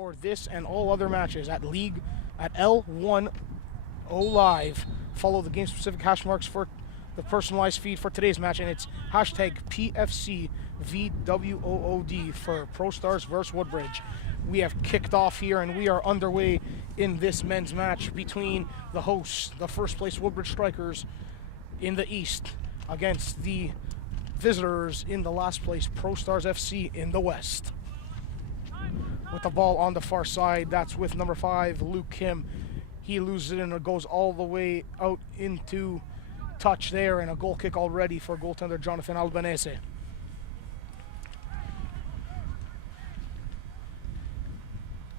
for this and all other matches at L1OM Live. Follow the game-specific hash marks for the personalized feed for today's match, and it's hashtag PFCVWOOD for ProStars versus Woodbridge. We have kicked off here, and we are underway in this men's match between the hosts, the first-place Woodbridge Strikers in the East, against the visitors in the last place, ProStars FC in the West. With the ball on the far side, that's with number 5, Luke Kim. He loses it and it goes all the way out into touch there, and a goal kick already for goaltender Jonathan Albanese.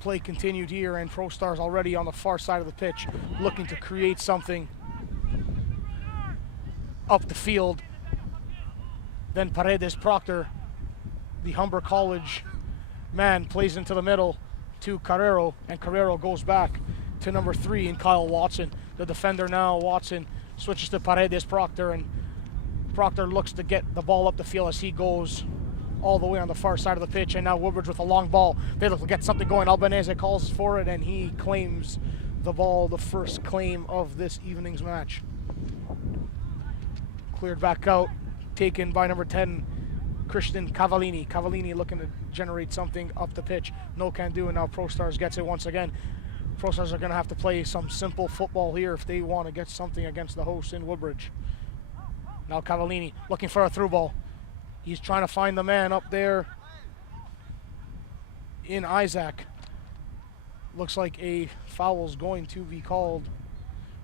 Play continued here, and ProStars already on the far side of the pitch, looking to create something up the field. Then Paredes Proctor, the Humber College man, plays into the middle to Carrero, and Carrero goes back to number 3 in Kyle Watson. The defender now, Watson, switches to Paredes Proctor, and Proctor looks to get the ball up the field as he goes all the way on the far side of the pitch. And now Woodbridge with a long ball. They look to get something going. Albanese calls for it, and he claims the ball, the first claim of this evening's match. Cleared back out, taken by number 10, Christian Cavallini. Cavallini looking to generate something up the pitch. No can do, and now ProStars gets it once again. ProStars are going to have to play some simple football here if they want to get something against the hosts in Woodbridge. Now Cavallini looking for a through ball. He's trying to find the man up there in Isaac. Looks like a foul's going to be called,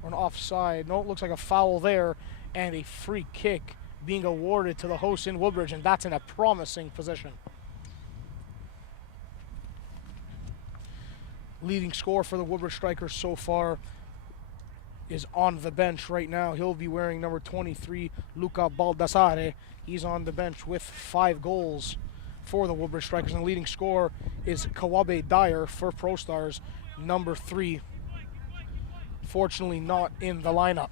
or an offside. No, it looks like a foul there, and a free kick being awarded to the hosts in Woodbridge, and that's in a promising position. Leading scorer for the Woodbridge Strikers so far is on the bench right now. He'll be wearing number 23, Luca Baldassare. He's on the bench with 5 goals for the Woodbridge Strikers, and the leading scorer is Kawabe Dyer for ProStars, number 3. Fortunately not in the lineup.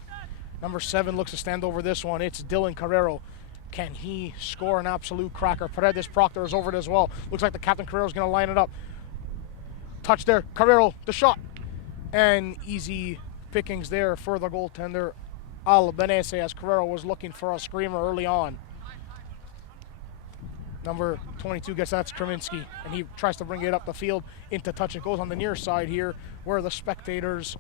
Number 7 looks to stand over this one. It's Dylan Carrero. Can he score an absolute cracker? Paredes Proctor is over it as well. Looks like the captain Carrero's going to line it up. Touch there. Carrero, the shot. And easy pickings there for the goaltender Albanese, as Carrero was looking for a screamer early on. Number 22 gets that to Kraminski, and he tries to bring it up the field into touch. It goes on the near side here where the spectators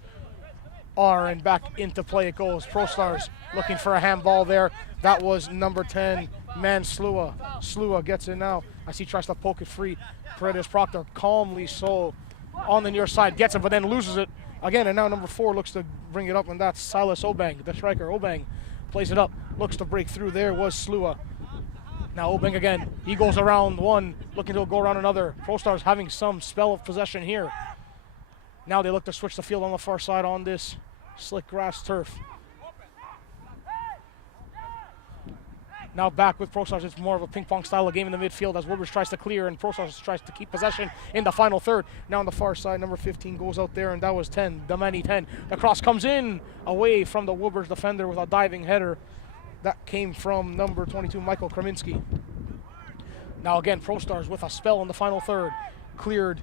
are, and back into play it goes. ProStars looking for a handball there. That was number 10, Man Slua. Slua gets it now as he tries to poke it free. Paredes Proctor calmly so on the near side gets it, but then loses it again, and now number 4 looks to bring it up, and that's Silas Obeng, the striker. Obeng plays it up, looks to break through. There was Slua. Now Obeng again. He goes around one, looking to go around another. ProStars having some spell of possession here. Now they look to switch the field on the far side on this slick grass turf. Now back with ProStars. It's more of a ping-pong style of game in the midfield as Woodbridge tries to clear and ProStars tries to keep possession in the final third. Now on the far side, number 15 goes out there, and that was 10, Damani 10. The cross comes in away from the Woodbridge defender with a diving header. That came from number 22, Michael Kraminski. Now again, ProStars with a spell in the final third. Cleared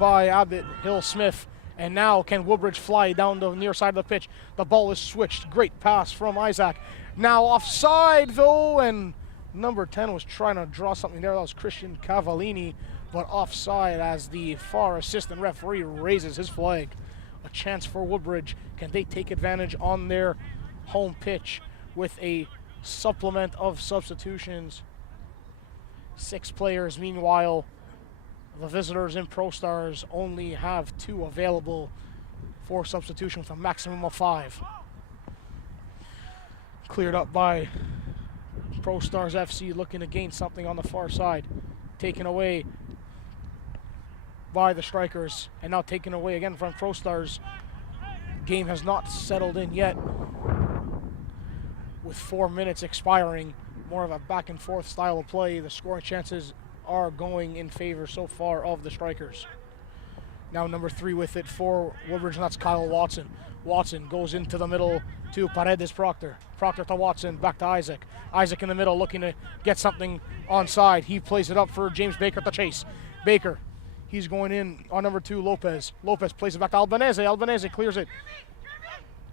by Abbott Hill-Smith. And now can Woodbridge fly down the near side of the pitch. The ball is switched. Great pass from Isaac. Now offside though, and number 10 was trying to draw something there. That was Christian Cavallini, but offside as the far assistant referee raises his flag. A chance for Woodbridge. Can they take advantage on their home pitch with a supplement of substitutions? 6 players. Meanwhile, the visitors in ProStars only have 2 available for substitution with a maximum of 5. Cleared up by ProStars FC, looking to gain something on the far side. Taken away by the Strikers, and now taken away again from ProStars. Game has not settled in yet, with 4 minutes expiring. More of a back and forth style of play. The scoring chances are going in favor so far of the Strikers. Now number 3 with it for Woodbridge, and that's Kyle Watson. Watson goes into the middle to Paredes Proctor. Proctor to Watson, back to Isaac. Isaac in the middle looking to get something onside. He plays it up for James Baker to chase. Baker, He's going in on number 2, Lopez. Lopez plays it back to Albanese. Albanese clears it,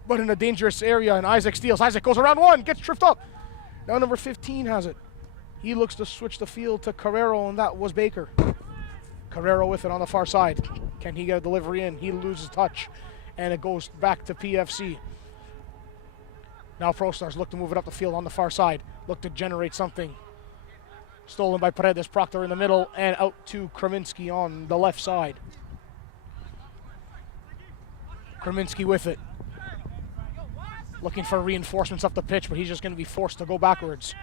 but in a dangerous area, and Isaac steals. Isaac goes around 1, gets tripped up. Now number 15 has it. He looks to switch the field to Carrero, and that was Baker. Carrero with it on the far side. Can he get a delivery in? He loses touch, and it goes back to PFC. Now ProStars look to move it up the field on the far side. Look to generate something. Stolen by Paredes. Proctor in the middle, and out to Kraminski on the left side. Kraminski with it. Looking for reinforcements up the pitch, but he's just going to be forced to go backwards.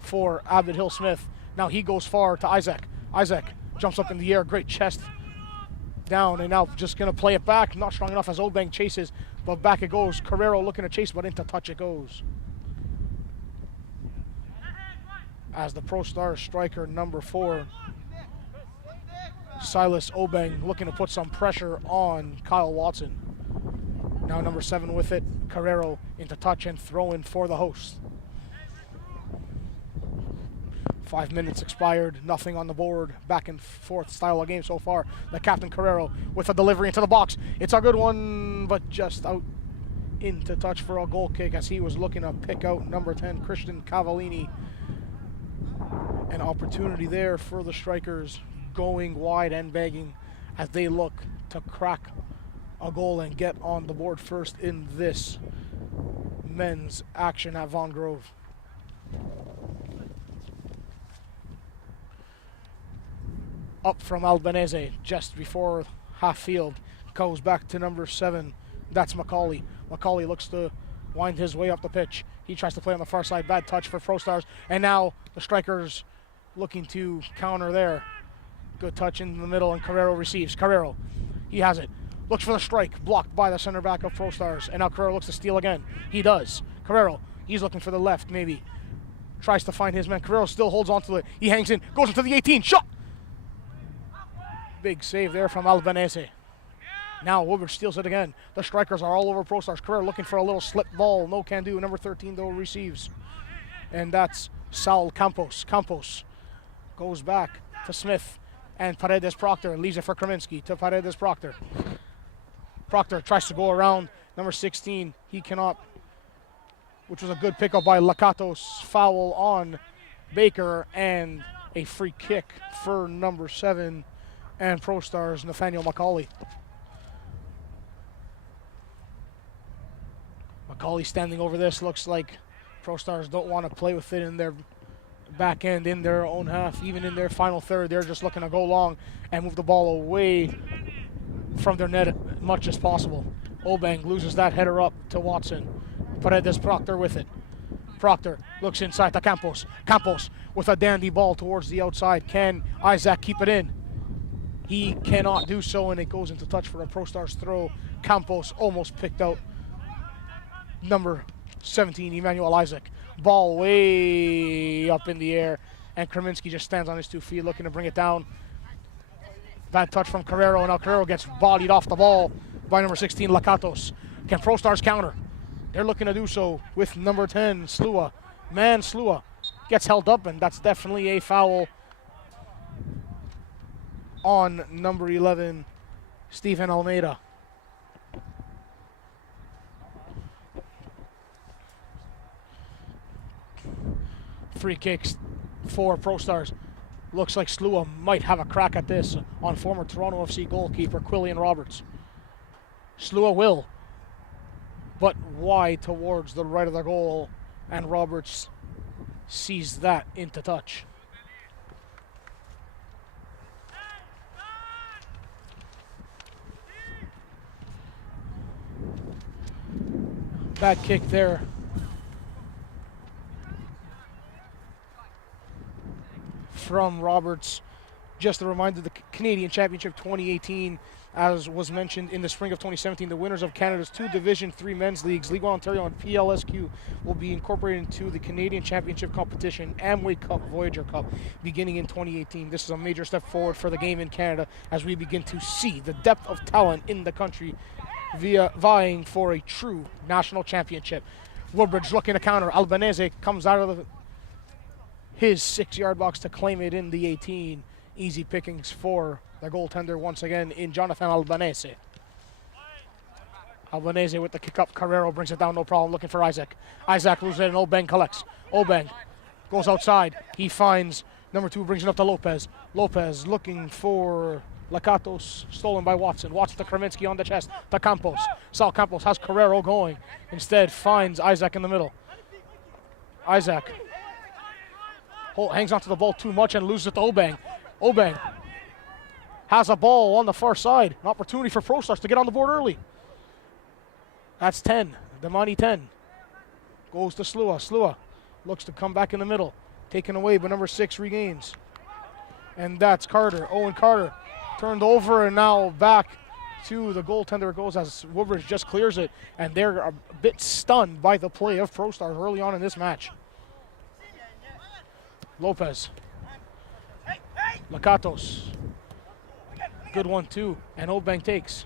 For Abbott Hill Smith. Now he goes far to Isaac. Isaac jumps up in the air, great chest down, and now just going to play it back. Not strong enough as Obeng chases, but back it goes. Carrero looking to chase, but into touch it goes. As the ProStars striker, number 4, Silas Obeng, looking to put some pressure on Kyle Watson. Now number 7 with it. Carrero into touch and throw in for the host. 5 minutes expired, nothing on the board. Back and forth style of game so far. The captain Carrero with a delivery into the box. It's a good one, but just out into touch for a goal kick as he was looking to pick out number 10, Christian Cavallini. An opportunity there for the strikers, going wide and begging as they look to crack a goal and get on the board first in this men's action at Vaughan Grove. Up from Albanese just before half field, goes back to number 7. That's Macaulay. Macaulay looks to wind his way up the pitch. He tries to play on the far side. Bad touch for ProStars, and now the strikers looking to counter there. Good touch in the middle, and Carrero receives. Carrero, he has it. Looks for the strike, blocked by the center back of ProStars, and now Carrero looks to steal again. He does. Carrero, he's looking for the left, maybe. Tries to find his man. Carrero still holds on to it. He hangs in, goes into the 18, shot! Big save there from Albanese. Now Woodbridge steals it again. The strikers are all over ProStars. Carrero looking for a little slip ball. No can do. Number 13 though receives. And that's Saul Campos. Campos goes back to Smith. And Paredes Proctor leaves it for Kraminski to Paredes Proctor. Proctor tries to go around number 16. He cannot, which was a good pickup by Lakatos. Foul on Baker and a free kick for number 7 and ProStars, Nathaniel Macaulay. Macaulay standing over this. Looks like ProStars don't want to play with it in their back end, in their own half, even in their final third. They're just looking to go long and move the ball away from their net as much as possible. Obeng loses that header up to Watson. Paredes Proctor with it. Proctor looks inside to Campos. Campos with a dandy ball towards the outside. Can Isaac keep it in? He cannot do so, and it goes into touch for a ProStars throw. Campos almost picked out number 17, Emmanuel Isaac. Ball way up in the air, and Kraminski just stands on his 2 feet looking to bring it down. Bad touch from Carrero, and now Carrero gets bodied off the ball by number 16, Lakatos. Can ProStars counter? They're looking to do so with number 10, Slua. Man, Slua gets held up, and that's definitely a foul on number 11, Stephen Almeida. Free kicks for ProStars. Looks like Slua might have a crack at this on former Toronto FC goalkeeper Quillian Roberts. Slua will, but wide towards the right of the goal, and Roberts sees that into touch. Bad kick there from Roberts. Just a reminder, the Canadian Championship 2018, as was mentioned in the spring of 2017, the winners of Canada's 2 Division 3 men's leagues, League 1 Ontario and PLSQ, will be incorporated into the Canadian Championship competition, Amway Cup, Voyager Cup, beginning in 2018. This is a major step forward for the game in Canada as we begin to see the depth of talent in the country vying for a true national championship. Woodbridge looking to counter. Albanese comes out of his 6-yard box to claim it in the 18. Easy pickings for the goaltender once again in Jonathan Albanese. Albanese with the kick up. Carrero brings it down, no problem, looking for Isaac. Isaac loses it and Obeng collects. Obeng goes outside. He finds number 2, brings it up to Lopez. Lopez looking for Lakatos, stolen by Watson. Watson to Kravinsky on the chest, to Campos. Sal Campos has Carrero going. Instead finds Isaac in the middle. Isaac hangs onto the ball too much and loses it to Obeng. Obeng has a ball on the far side. An opportunity for ProStars to get on the board early. That's 10. Damani 10. Goes to Slua. Slua looks to come back in the middle. Taken away, but number 6 regains. And that's Carter. Owen Carter turned over and now back to the goaltender it goes as Woodbridge just clears it. And they're a bit stunned by the play of ProStars early on in this match. Lopez. Lakatos. Good one too. And Obeng takes.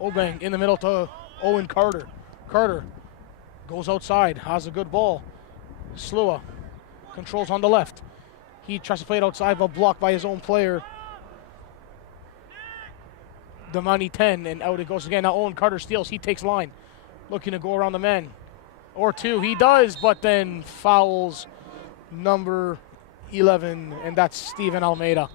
Obeng in the middle to Owen Carter. Carter goes outside, has a good ball. Slua controls on the left. He tries to play it outside, but blocked by his own player. Damani 10, and out it goes again. Now Owen Carter steals, he takes line. Looking to go around the man. Or 2, he does, but then fouls number 11, and that's Steven Almeida.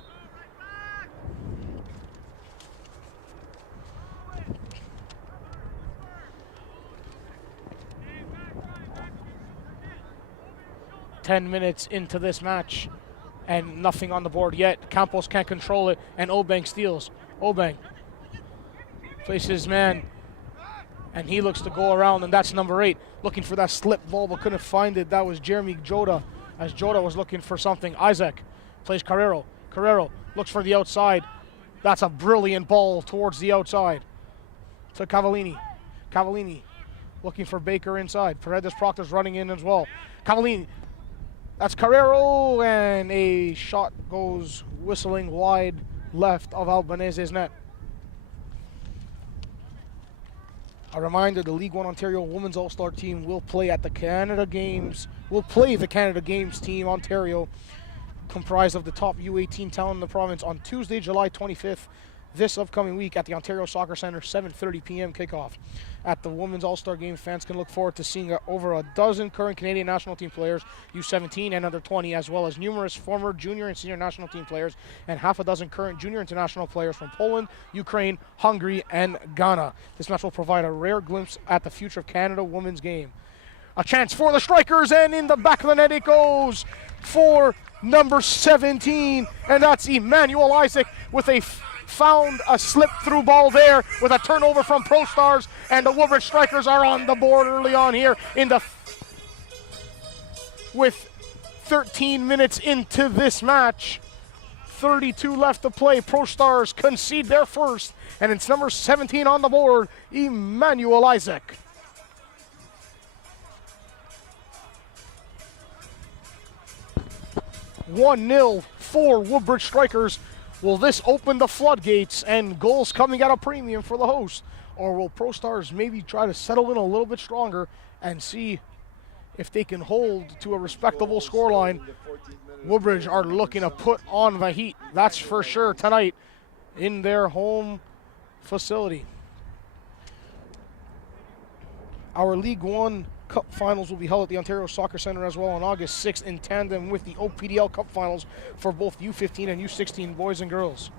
Minutes into this match and nothing on the board yet. Campos can't control it and Obeng steals. Obeng places his man and he looks to go around, and that's number 8 looking for that slip ball but couldn't find it. That was Jeremy Jota as Jota was looking for something. Isaac plays Carrero. Carrero looks for the outside. That's a brilliant ball towards the outside to Cavallini. Cavallini looking for Baker inside. Paredes Proctor's running in as well. Cavallini, that's Carrero, and a shot goes whistling wide left of Albanese's net. A reminder, the League One Ontario Women's All-Star team will play at the Canada Games, the Canada Games team Ontario, comprised of the top U18 talent in the province on Tuesday, July 25th, this upcoming week at the Ontario Soccer Centre, 7:30 p.m. kickoff. At the Women's All-Star Game, fans can look forward to seeing over a dozen current Canadian national team players, U17 and under 20, as well as numerous former junior and senior national team players, and half a dozen current junior international players from Poland, Ukraine, Hungary, and Ghana. This match will provide a rare glimpse at the future of Canada women's game. A chance for the Strikers, and in the back of the net it goes for number 17, and that's Emmanuel Isaac with found a slip-through ball there with a turnover from ProStars, and the Woodbridge Strikers are on the board early on here with 13 minutes into this match. 32 left to play. ProStars concede their first, and it's number 17 on the board, Emmanuel Isaac. (1-0) for Woodbridge Strikers. Will this open the floodgates and goals coming at a premium for the host? Or will ProStars maybe try to settle in a little bit stronger and see if they can hold to a respectable scoreline? Woodbridge are looking to put on the heat, that's for sure, tonight in their home facility. Our League One Cup Finals will be held at the Ontario Soccer Centre as well on August 6th in tandem with the OPDL Cup Finals for both U15 and U16 boys and girls.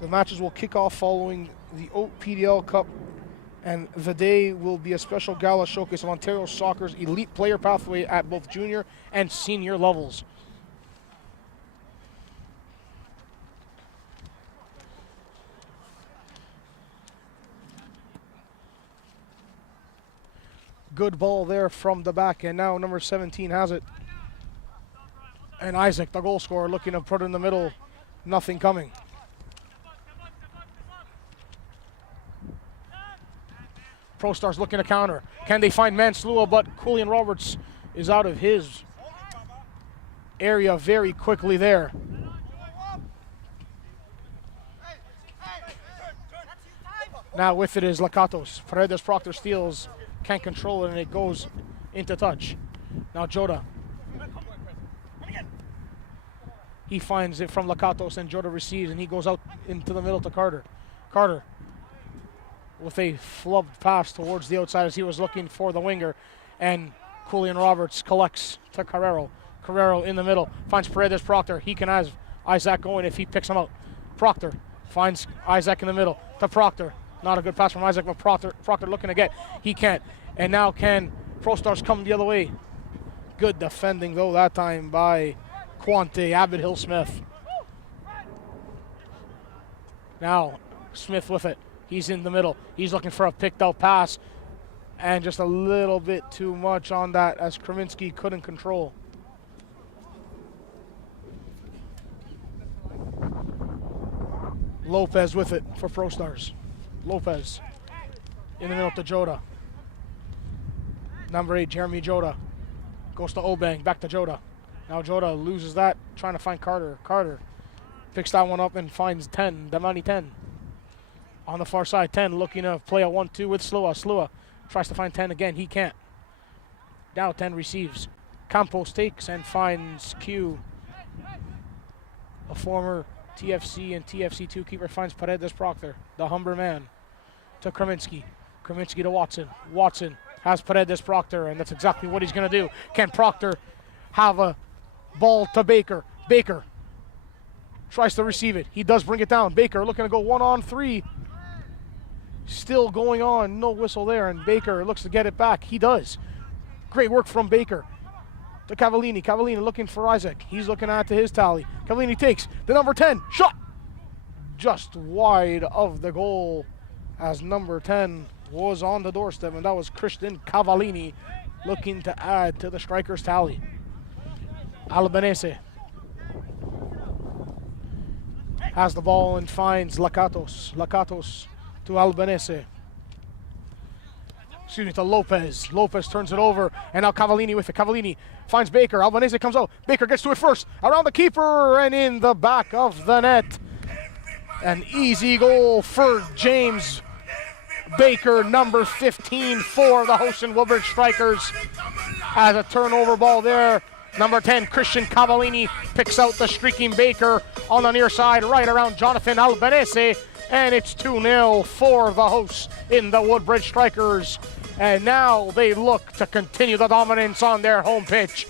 The matches will kick off following the OPDL Cup, and the day will be a special gala showcase of Ontario Soccer's elite player pathway at both junior and senior levels. Good ball there from the back, and now number 17 has it. And Isaac, the goal scorer, looking to put it in the middle. Nothing coming. ProStars looking to counter. Can they find Manslua? But Julian Roberts is out of his area very quickly there. Now with it is Lakatos. Paredes Proctor steals. Can't control it, and it goes into touch. Now Jota He finds it from Lakatos, and Jota receives, and he goes out into the middle to Carter. Carter with a flubbed pass towards the outside as he was looking for the winger, and Julian Roberts collects to Carrero. Carrero in the middle, finds Paredes Proctor. He can have Isaac going if he picks him out. Proctor finds Isaac in the middle to Proctor. Not a good pass from Isaac, but Proctor looking to get. He can't. And now can ProStars come the other way. Good defending, though, that time by Quante, Abbott Hill Smith. Now, Smith with it. He's in the middle. He's looking for a picked out pass. And just a little bit too much on that as Kraminski couldn't control. Lopez with it for ProStars. Lopez in the middle to Jota. Number 8, Jeremy Jota. Goes to Obeng, back to Jota. Now Jota loses that, trying to find Carter. Carter picks that one up and finds 10, Damani 10. On the far side, 10 looking to play a 1-2 with Slua. Slua tries to find 10 again, he can't. Now 10 receives. Campos takes and finds Q. A former TFC and TFC2 keeper finds Paredes Proctor, the Humber man, to Kraminski. Kraminski to Watson. Watson has Paredes Proctor, and that's exactly what he's going to do. Can Proctor have a ball to Baker? Baker tries to receive it. He does bring it down. Baker looking to go 1-on-3. Still going on. No whistle there, and Baker looks to get it back. He does. Great work from Baker. To Cavallini. Cavallini looking for Isaac. He's looking at to his tally. Cavallini takes the number 10. Shot! Just wide of the goal as number 10 was on the doorstep, and that was Christian Cavallini looking to add to the strikers' tally. Albanese has the ball and finds Lakatos. Lakatos to Albanese. Excuse me, to Lopez. Lopez turns it over, and now Cavallini with it. Cavallini finds Baker. Albanese comes out. Baker gets to it first. Around the keeper and in the back of the net. An easy goal for James Baker, number 15 for the Houston Woodbridge Strikers. As a turnover ball there, number 10, Christian Cavallini, picks out the streaking Baker on the near side, right around Jonathan Albanese. And it's 2-0 for the hosts in the Woodbridge Strikers. And now they look to continue the dominance on their home pitch.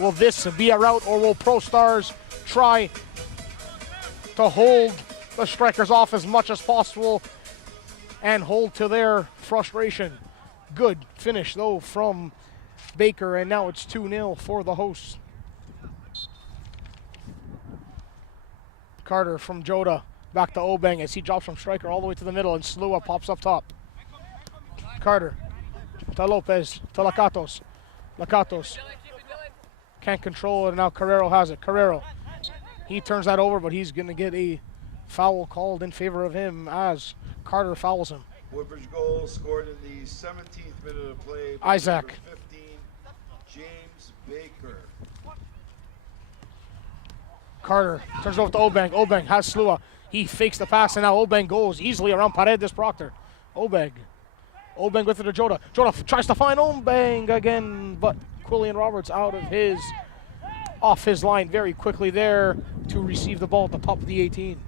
Will this be a rout, or will ProStars try to hold the Strikers off as much as possible and hold to their frustration? Good finish, though, from Baker, and now it's 2-0 for the hosts. Carter from Jota. Back to Obeng as he drops from striker all the way to the middle, and Slua pops up top. Carter to Lopez to Lakatos. Lakatos can't control it, and now Carrero has it. Carrero, he turns that over, but he's going to get a foul called in favor of him as Carter fouls him. Woodbridge goal scored in the 17th minute of play. Isaac. 15, James Baker. Carter turns it over to Obeng. Obeng has Slua. He fakes the pass, and now Obeng goes easily around Paredes Proctor. Obeng with it to Jota. Jota tries to find Obeng again, but Quillian Roberts off his line very quickly there to receive the ball at the top of the 18.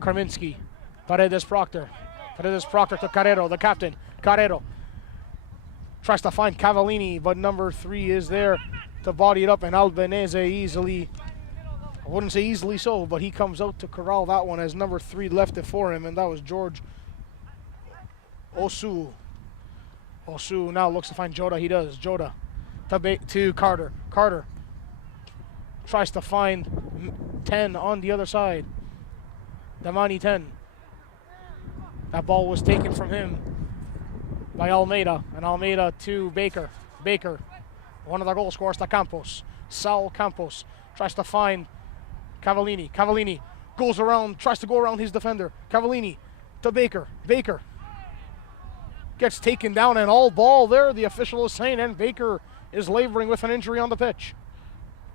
Kraminski, Paredes Proctor to Carrero, the captain. Carrero tries to find Cavallini, but number 3 is there to body it up, and Albanese easily, I wouldn't say easily so, but he comes out to corral that one as number 3 left it for him, and that was George Osu. Osu now looks to find Jota. He does. Jota to Carter. Carter tries to find 10 on the other side. Damani 10. That ball was taken from him by Almeida, and Almeida to Baker. Baker, one of the goal scorers, to Campos. Saul Campos tries to find Cavallini. Cavallini goes around, tries to go around his defender. Cavallini to Baker. Baker gets taken down, and all ball there, the official is saying, and Baker is laboring with an injury on the pitch.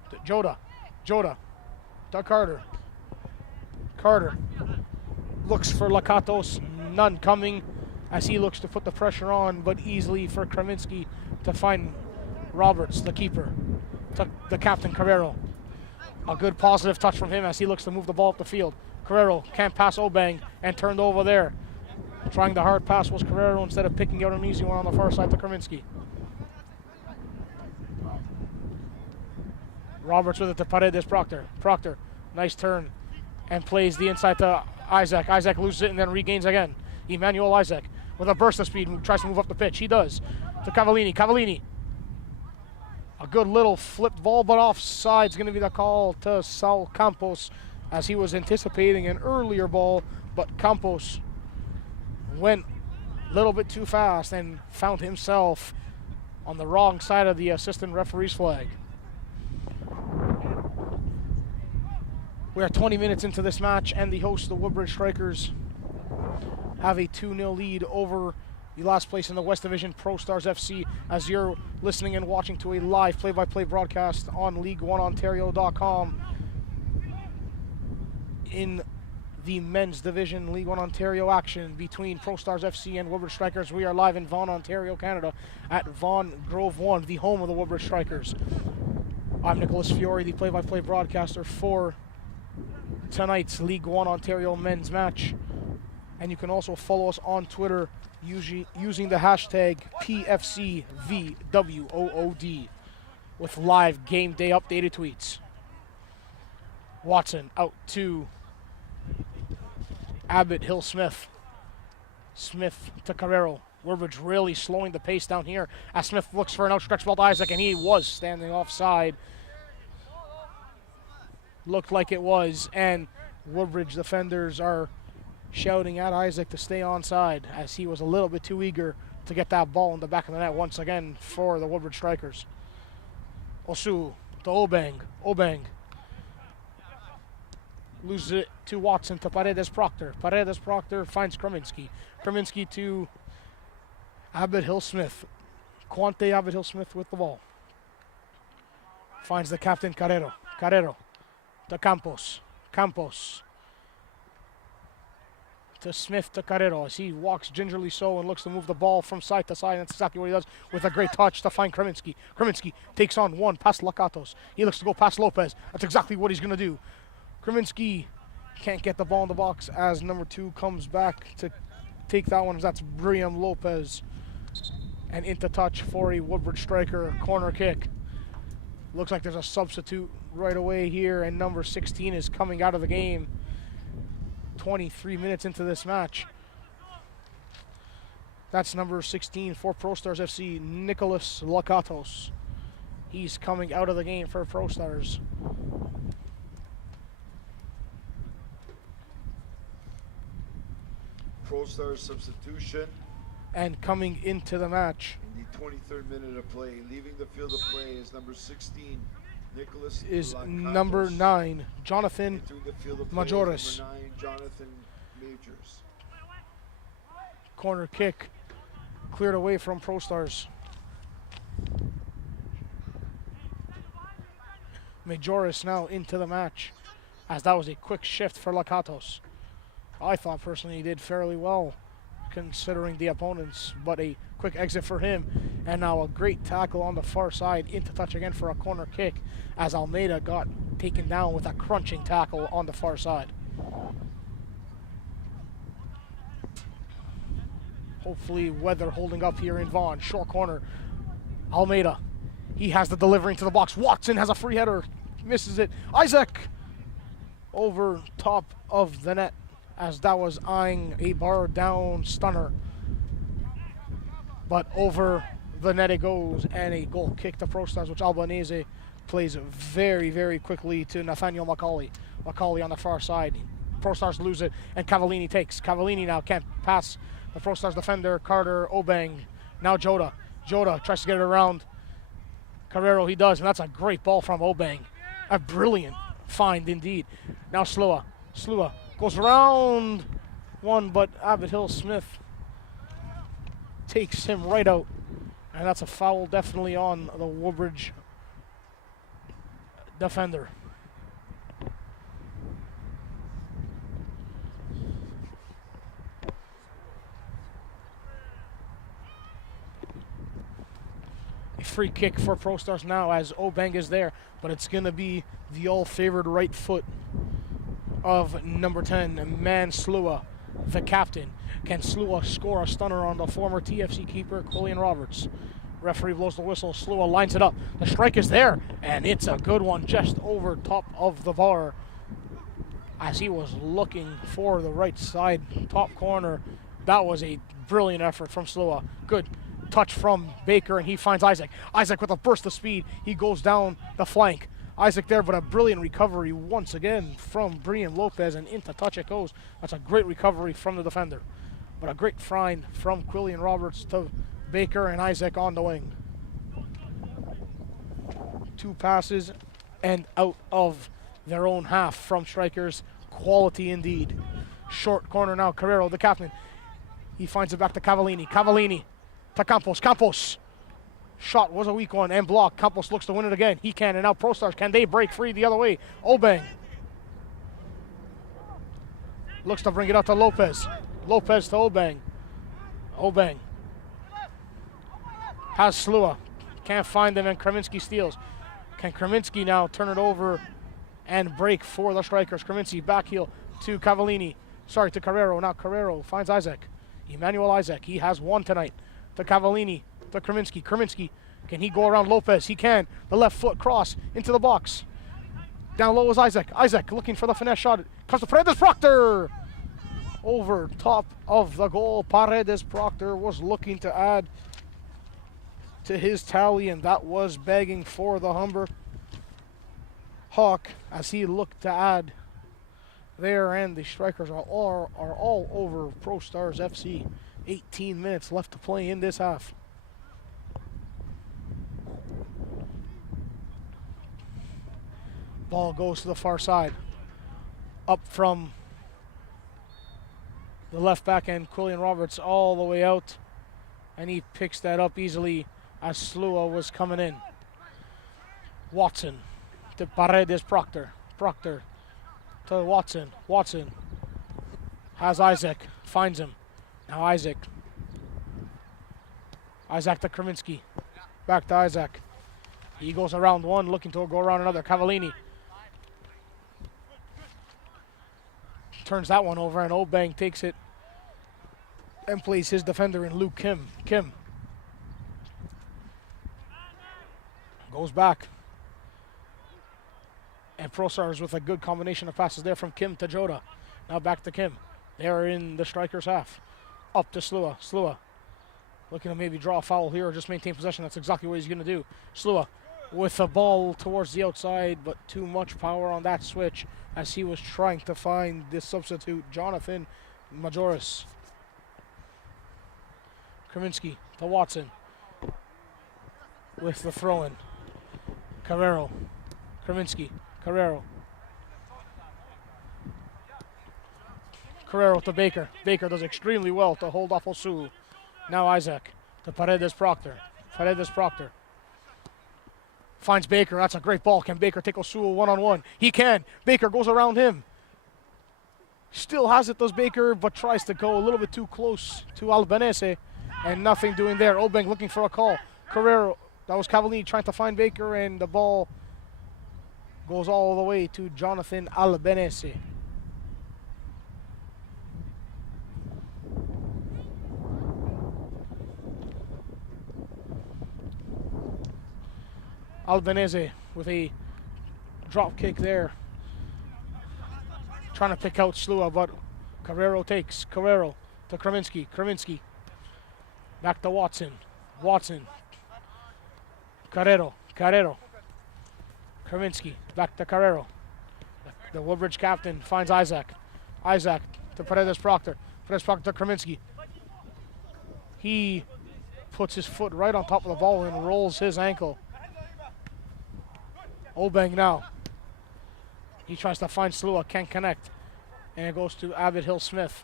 To Jota to Carter. Carter looks for Lakatos, none coming as he looks to put the pressure on, but easily for Kraminski to find Roberts, the keeper, to the captain Carrero. A good positive touch from him as he looks to move the ball up the field. Carrero can't pass Obeng and turned over there. Trying the hard pass was Carrero instead of picking out an easy one on the far side to Kraminski. Roberts with it to Paredes Proctor. Proctor, nice turn and plays the inside to Isaac. Isaac loses it and then regains again. Emmanuel Isaac with a burst of speed and tries to move up the pitch. He does. To Cavallini. Cavallini. A good little flipped ball, but offside's going to be the call to Sal Campos as he was anticipating an earlier ball, but Campos went a little bit too fast and found himself on the wrong side of the assistant referee's flag. We are 20 minutes into this match, and the hosts, the Woodbridge Strikers, have a 2-0 lead over the last place in the West Division, ProStars FC, as you're listening and watching to a live play-by-play broadcast on League1Ontario.com. In the men's division, League One Ontario action between ProStars FC and Woodbridge Strikers. We are live in Vaughan, Ontario, Canada, at Vaughan Grove 1, the home of the Woodbridge Strikers. I'm Nicholas Fiore, the play-by-play broadcaster for tonight's League One Ontario men's match. And you can also follow us on Twitter using the hashtag PFCVWOOD with live game day updated tweets. Watson out to Abbott Hill Smith. Smith to Carrero. Woodbridge really slowing the pace down here as Smith looks for an outstretched ball to Isaac, and he was standing offside. Looked like it was, and Woodbridge defenders are shouting at Isaac to stay onside as he was a little bit too eager to get that ball in the back of the net once again for the Woodbridge Strikers. Osu to Obeng. Obeng loses it to Watson to Paredes Proctor. Paredes Proctor finds Kraminski. Kraminski to Abbott Hill Smith. Quante Abbott Hill Smith with the ball. Finds the captain Carrero. Carrero to Campos. Campos to Smith to Carrero as he walks gingerly so and looks to move the ball from side to side. That's exactly what he does with a great touch to find Kraminski. Kraminski takes on one past Lakatos. He looks to go past Lopez. That's exactly what he's going to do. Kraminski can't get the ball in the box as number 2 comes back to take that one. That's Briam Lopez. And into touch for a Woodbridge Striker corner kick. Looks like there's a substitute right away here, and number 16 is coming out of the game 23 minutes into this match. That's number 16 for ProStars FC, Nicholas Lakatos. He's coming out of the game for ProStars. ProStars substitution. And coming into the match in the 23rd minute of play, leaving the field of play is number 16, Nicholas is Lakatos. number 9, Jonathan Entering the field of play Majoris. is number 9, Jonathan Majors. Corner kick cleared away from ProStars. Majoris now into the match as that was a quick shift for Lakatos. I thought personally he did fairly well considering the opponents, but a quick exit for him, and now a great tackle on the far side into touch again for a corner kick as Almeida got taken down with a crunching tackle on the far side. Hopefully weather holding up here in Vaughan. Short corner, Almeida, he has the delivery into the box. Watson has a free header, misses it. Isaac over top of the net as that was eyeing a bar down stunner. But over the net it goes, and a goal kick to ProStars, which Albanese plays very, very quickly to Nathaniel Macaulay. Macaulay on the far side. ProStars lose it, and Cavallini takes. Cavallini now can't pass the ProStars defender, Carter Obeng. Now Joda. Joda tries to get it around Carrero. He does, and that's a great ball from Obeng. A brilliant find indeed. Now Slua. Slua goes around one, but Abbott Hill Smith takes him right out. And that's a foul definitely on the Woodbridge defender. A free kick for ProStars now as Obeng is there, but it's going to be the all-favored right foot of number 10, Man Slua, the captain. Can Slua score a stunner on the former TFC keeper, Quillian Roberts? Referee blows the whistle. Slua lines it up. The strike is there, and it's a good one just over top of the bar as he was looking for the right side top corner. That was a brilliant effort from Slua. Good touch from Baker, and he finds Isaac. Isaac with a burst of speed. He goes down the flank. Isaac there, but a brilliant recovery once again from Brian Lopez, and into touch it goes. That's a great recovery from the defender. But a great find from Quillian Roberts to Baker and Isaac on the wing. 2 passes and out of their own half from strikers. Quality indeed. Short corner now, Carrero, the captain. He finds it back to Cavallini. Cavallini to Campos. Campos. Shot was a weak one and blocked. Campos looks to win it again. He can, and now ProStars, can they break free the other way? Obeng looks to bring it out to Lopez. Lopez to Obeng. Obeng has Slua. Can't find them, and Kraminski steals. Can Kraminski now turn it over and break for the strikers? Kraminski back heel to Cavallini. Sorry, to Carrero. Now Carrero finds Isaac. Emmanuel Isaac. He has one tonight. To Cavallini. To Kraminski. Kraminski. Can he go around Lopez? He can. The left foot cross into the box. Down low is Isaac. Isaac looking for the finesse shot. Comes to Paredes Proctor. Over top of the goal. Paredes Proctor was looking to add to his tally, and that was begging for the Humber Hawk as he looked to add there, and the strikers are all over ProStars FC. 18 minutes left to play in this half. Ball goes to the far side. Up from the left back end, Quillian Roberts all the way out, and he picks that up easily as Slua was coming in. Watson to Paredes Proctor. Proctor to Watson. Watson has Isaac. Finds him. Now Isaac. Isaac to Kraminski. Back to Isaac. He goes around one, looking to go around another. Cavallini turns that one over, and Obeng takes it and plays his defender in Luke Kim. Kim goes back. And ProStars with a good combination of passes there from Kim to Joda. Now back to Kim. They're in the striker's half. Up to Slua. Slua looking to maybe draw a foul here or just maintain possession. That's exactly what he's going to do. Slua with the ball towards the outside, but too much power on that switch as he was trying to find this substitute, Jonathan Majoris. Kraminski to Watson with the throw-in. Carrero. Kraminski. Carrero. Carrero to Baker. Baker does extremely well to hold off Osu. Now Isaac to Paredes Proctor. Paredes Proctor finds Baker. That's a great ball. Can Baker take Osu one-on-one? He can. Baker goes around him. Still has it, does Baker, but tries to go a little bit too close to Albanese, and nothing doing there. Obeng looking for a call. Carrero, that was Cavallini trying to find Baker, and the ball goes all the way to Jonathan Albanese. Albanese with a drop kick there. Trying to pick out Slua, but Carrero takes. Carrero to Kraminski. Kraminski back to Watson. Watson. Carrero. Carrero. Kraminski back to Carrero. The Woodbridge captain finds Isaac. Isaac to Paredes Proctor. Paredes Proctor to Kraminski. He puts his foot right on top of the ball and rolls his ankle. Obeng now. He tries to find Slua, can't connect. And it goes to Avid Hill Smith.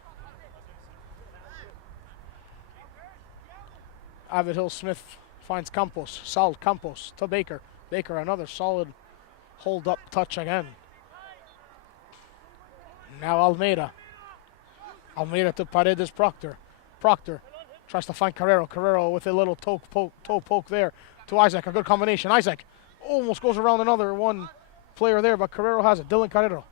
Avid Hill Smith finds Campos. Sal Campos to Baker. Baker, another solid hold up touch again. Now Almeida. Almeida to Paredes Proctor. Proctor tries to find Carrero. Carrero with a little toe poke there. to Isaac. A good combination. Isaac almost goes around another one player there, but Carrero has it. Dylan Carrero,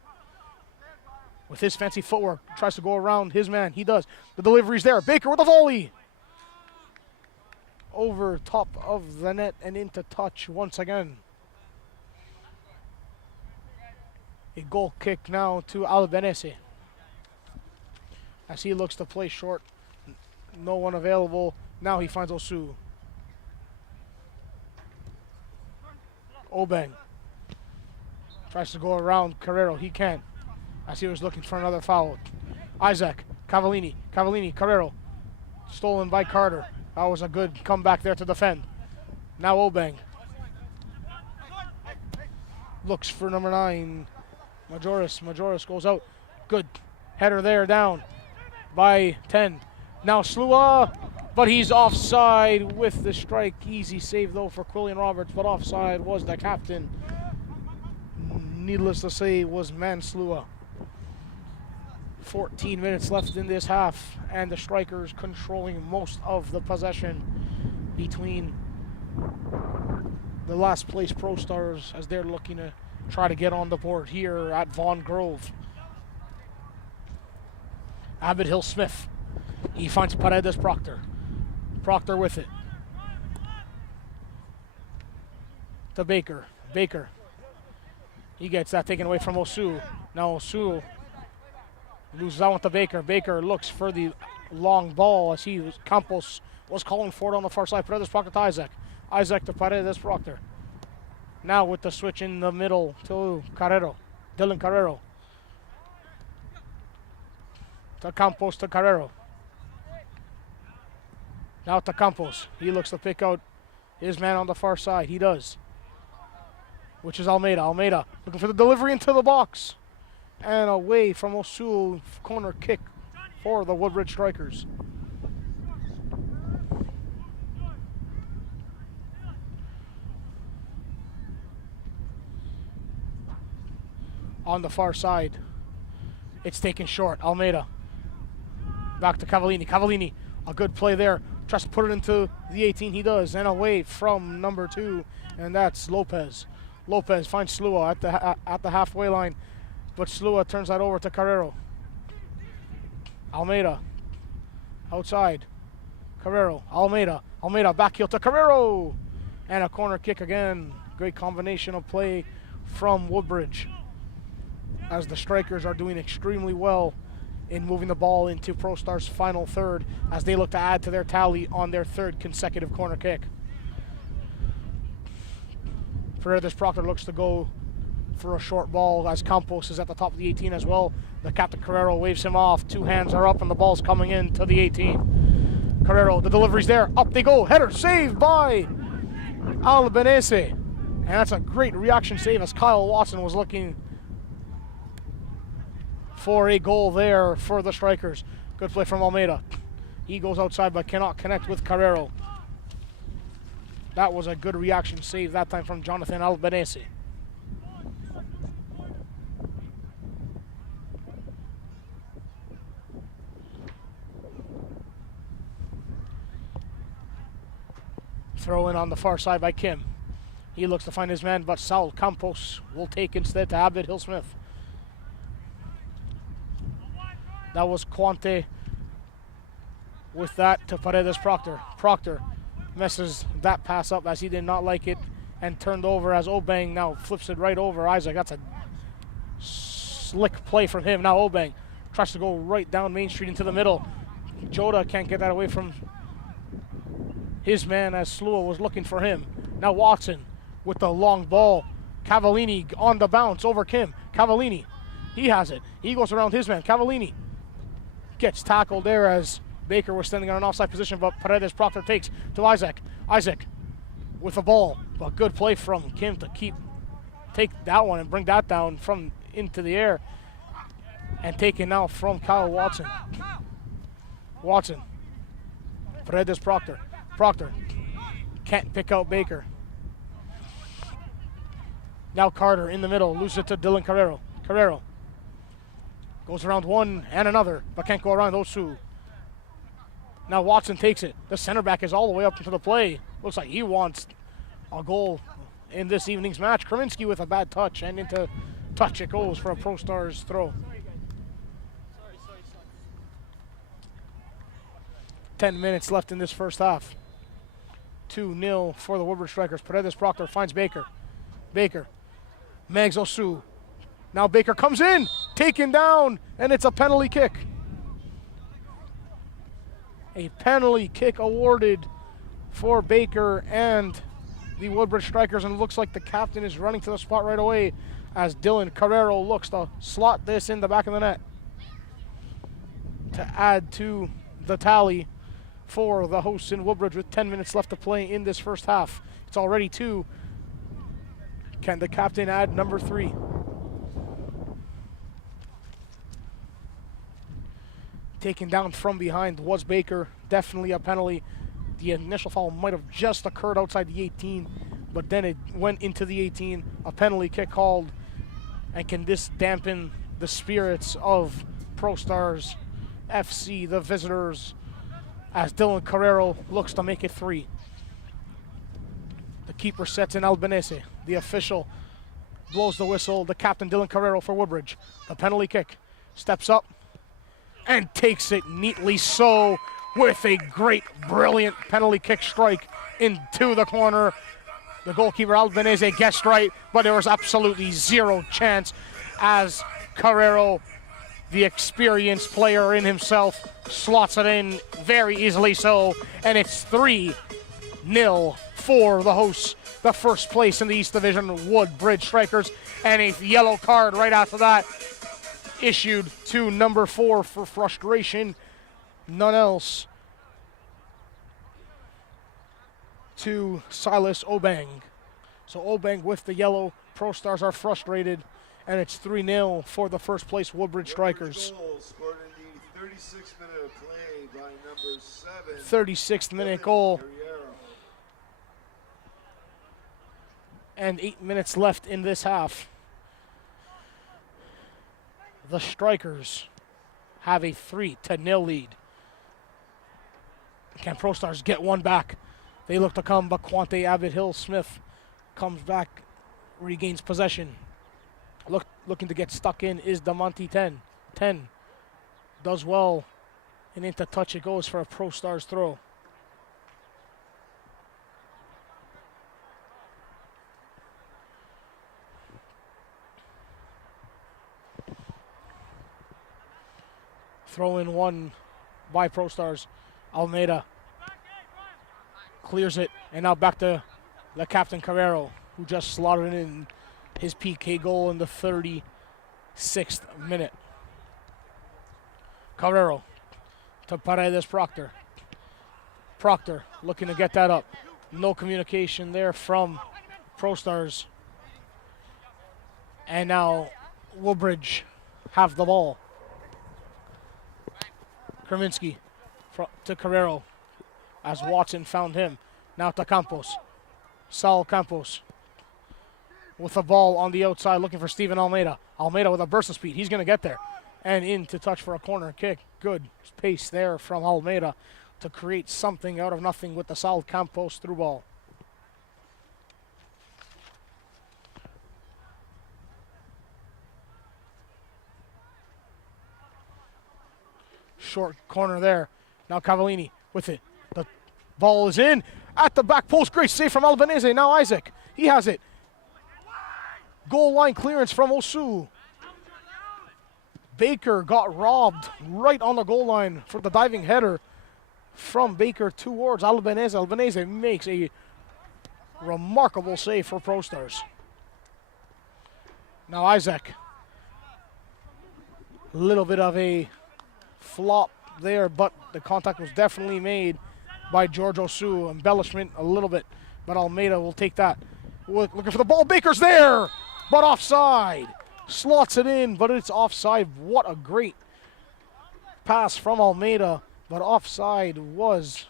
with his fancy footwork, tries to go around his man. He does. The delivery's there. Baker with a volley. Over top of the net and into touch once again. A goal kick now to Albanese, as he looks to play short. No one available. Now he finds Osu. Obeng tries to go around Carrero. He can't, as he was looking for another foul. Isaac, Cavallini, Carrero. Stolen by Carter. That was a good comeback there to defend. Now Obeng looks for number 9, Majoris. Majoris goes out. Good header there, down by 10. Now Slua, but he's offside with the strike. Easy save though for Quillian Roberts, but offside was the captain. Needless to say, was Man Slua. 14 minutes left in this half, and the Strikers controlling most of the possession between the last place ProStars, as they're looking to try to get on the board here at Vaughan Grove. Abbott Hill Smith. He finds Paredes Proctor. Proctor with it. To Baker. Baker. He gets that taken away from Osu. Now Osu loses out to Baker. Baker looks for the long ball as Campos was calling for it on the far side. Paredes Proctor to Isaac. Isaac to Paredes Proctor. Now with the switch in the middle to Carrero. Dylan Carrero. To Campos to Carrero. Now to Campos. He looks to pick out his man on the far side. He does. Which is Almeida. Almeida looking for the delivery into the box. And away from Osul. Corner kick for the Woodbridge Strikers. On the far side. It's taken short. Almeida. Back to Cavallini. Cavallini. A good play there. Tries to put it into the 18. He does. And away from number 2. And that's Lopez. Lopez finds Slua at the halfway line. But Slua turns that over to Carrero. Almeida. Outside. Carrero. Almeida. Almeida back heel to Carrero. And a corner kick again. Great combination of play from Woodbridge, as the Strikers are doing extremely well in moving the ball into ProStars' final third, as they look to add to their tally on their 3rd consecutive corner kick. Paredes Proctor looks to go for a short ball, as Campos is at the top of the 18 as well. The captain Carrero waves him off. 2 hands are up and the ball's coming in to the 18. Carrero, the delivery's there. Up they go. Header saved by Albanese. And that's a great reaction save, as Kyle Watson was looking for a goal there for the Strikers. Good play from Almeida. He goes outside but cannot connect with Carrero. That was a good reaction save that time from Jonathan Albanese. Throw in on the far side by Kim. He looks to find his man, but Saul Campos will take instead to Abbott Hill Smith. That was Quante with that to Paredes Proctor. Proctor messes that pass up as he did not like it and turned over, as Obeng now flips it right over Isaac. That's a slick play from him. Now Obeng tries to go right down Main Street into the middle. Joda can't get that away from his man, as Slua was looking for him. Now Watson with the long ball. Cavallini on the bounce over Kim. Cavallini, he has it. He goes around his man. Cavallini gets tackled there as Baker was standing on an offside position, but Paredes Proctor takes to Isaac. Isaac with the ball, but good play from Kim to take that one and bring that down from into the air, and taken now from Kyle Watson. Watson. Paredes Proctor. Proctor can't pick out Baker. Now Carter in the middle, loses it to Dylan Carrero. Carrero goes around one and another, but can't go around Osu. Now Watson takes it. The center back is all the way up into the play. Looks like he wants a goal in this evening's match. Kraminski with a bad touch, and into touch it goes for a ProStars throw. 10 minutes left in this first half. 2-0 for the Woodbridge Strikers. Paredes Proctor finds Baker. Baker. Megs Osu. Now Baker comes in, taken down, and it's a penalty kick. A penalty kick awarded for Baker and the Woodbridge Strikers, and it looks like the captain is running to the spot right away as Dylan Carrero looks to slot this in the back of the net to add to the tally for the hosts in Woodbridge with 10 minutes left to play in this first half. It's already 2. Can the captain add number 3? Taken down from behind was Baker. Definitely a penalty. The initial foul might have just occurred outside the 18, but then it went into the 18. A penalty kick called. And can this dampen the spirits of ProStars FC, the visitors, as Dylan Carrero looks to make it 3. The keeper sets in Albanese. The official blows the whistle. The captain, Dylan Carrero, for Woodbridge. The penalty kick. Steps up and takes it neatly so with a great, brilliant penalty kick strike into the corner. The goalkeeper, Albanese, guessed right, but there was absolutely zero chance as Carrero, the experienced player in himself, slots it in very easily so, and it's 3-0 for the hosts, the first place in the East Division, Woodbridge Strikers, and a yellow card right after that issued to number 4 for frustration, none else, to Silas Obang. So Obang with the yellow. ProStars are frustrated, and it's 3-0 for the first place Woodbridge Strikers. Goal scored in the 36th minute of play by number 7. 36th minute goal. Guerrero. And 8 minutes left in this half. The Strikers have a 3-0 lead. Can ProStars get one back? They look to come, but Quante Abbott Hill Smith comes back, regains possession. Looking to get stuck in is Damonte 10. 10 does well, and into touch it goes for a ProStars throw. Throw in one by ProStars. Almeida clears it, and now back to the captain Carrero, who just slotted in his PK goal in the 36th minute. Carrero to Paredes Proctor. Proctor looking to get that up. No communication there from ProStars. And now Woodbridge have the ball. Kraminski to Carrero as Watson found him. Now to Campos. Sal Campos with the ball on the outside looking for Steven Almeida. Almeida with a burst of speed. He's going to get there. And in to touch for a corner kick. Good pace there from Almeida to create something out of nothing with the Sal Campos through ball. Short corner there. Now Cavallini with it. The ball is in at the back post. Great save from Albanese. Now Isaac. He has it. Goal line clearance from Osu. Baker got robbed right on the goal line for the diving header from Baker towards Albanese. Albanese makes a remarkable save for ProStars. Now Isaac. A little bit of a flop there, but the contact was definitely made by George Osu. Embellishment a little bit, but Almeida will take that. Looking for the ball. Baker's there, but offside. Slots it in, but it's offside. What a great pass from Almeida, but offside was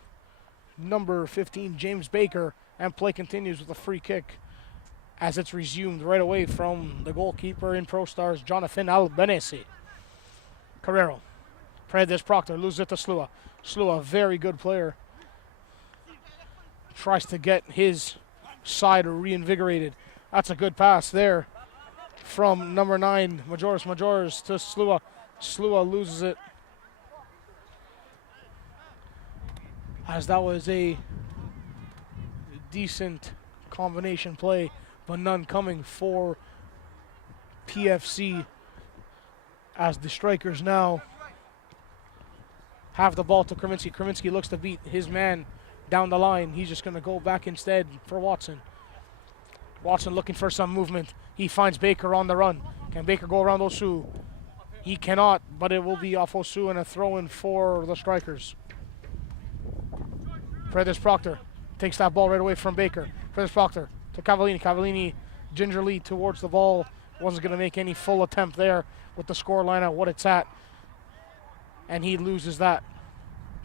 number 15, James Baker, and play continues with a free kick as it's resumed right away from the goalkeeper in ProStars, Jonathan Albanese. Carrero. Paredes Proctor loses it to Slua. Slua, very good player. Tries to get his side reinvigorated. That's a good pass there from number 9, Majoris to Slua. Slua loses it. As that was a decent combination play, but none coming for PFC, as the strikers now have the ball to Kraminski. Kraminski looks to beat his man down the line. He's just going to go back instead for Watson. Watson looking for some movement. He finds Baker on the run. Can Baker go around Osu? He cannot, but it will be off Osu and a throw-in for the strikers. Paredes Proctor takes that ball right away from Baker. Paredes Proctor to Cavallini. Cavallini gingerly towards the ball. Wasn't going to make any full attempt there with the score line at what it's at. And he loses that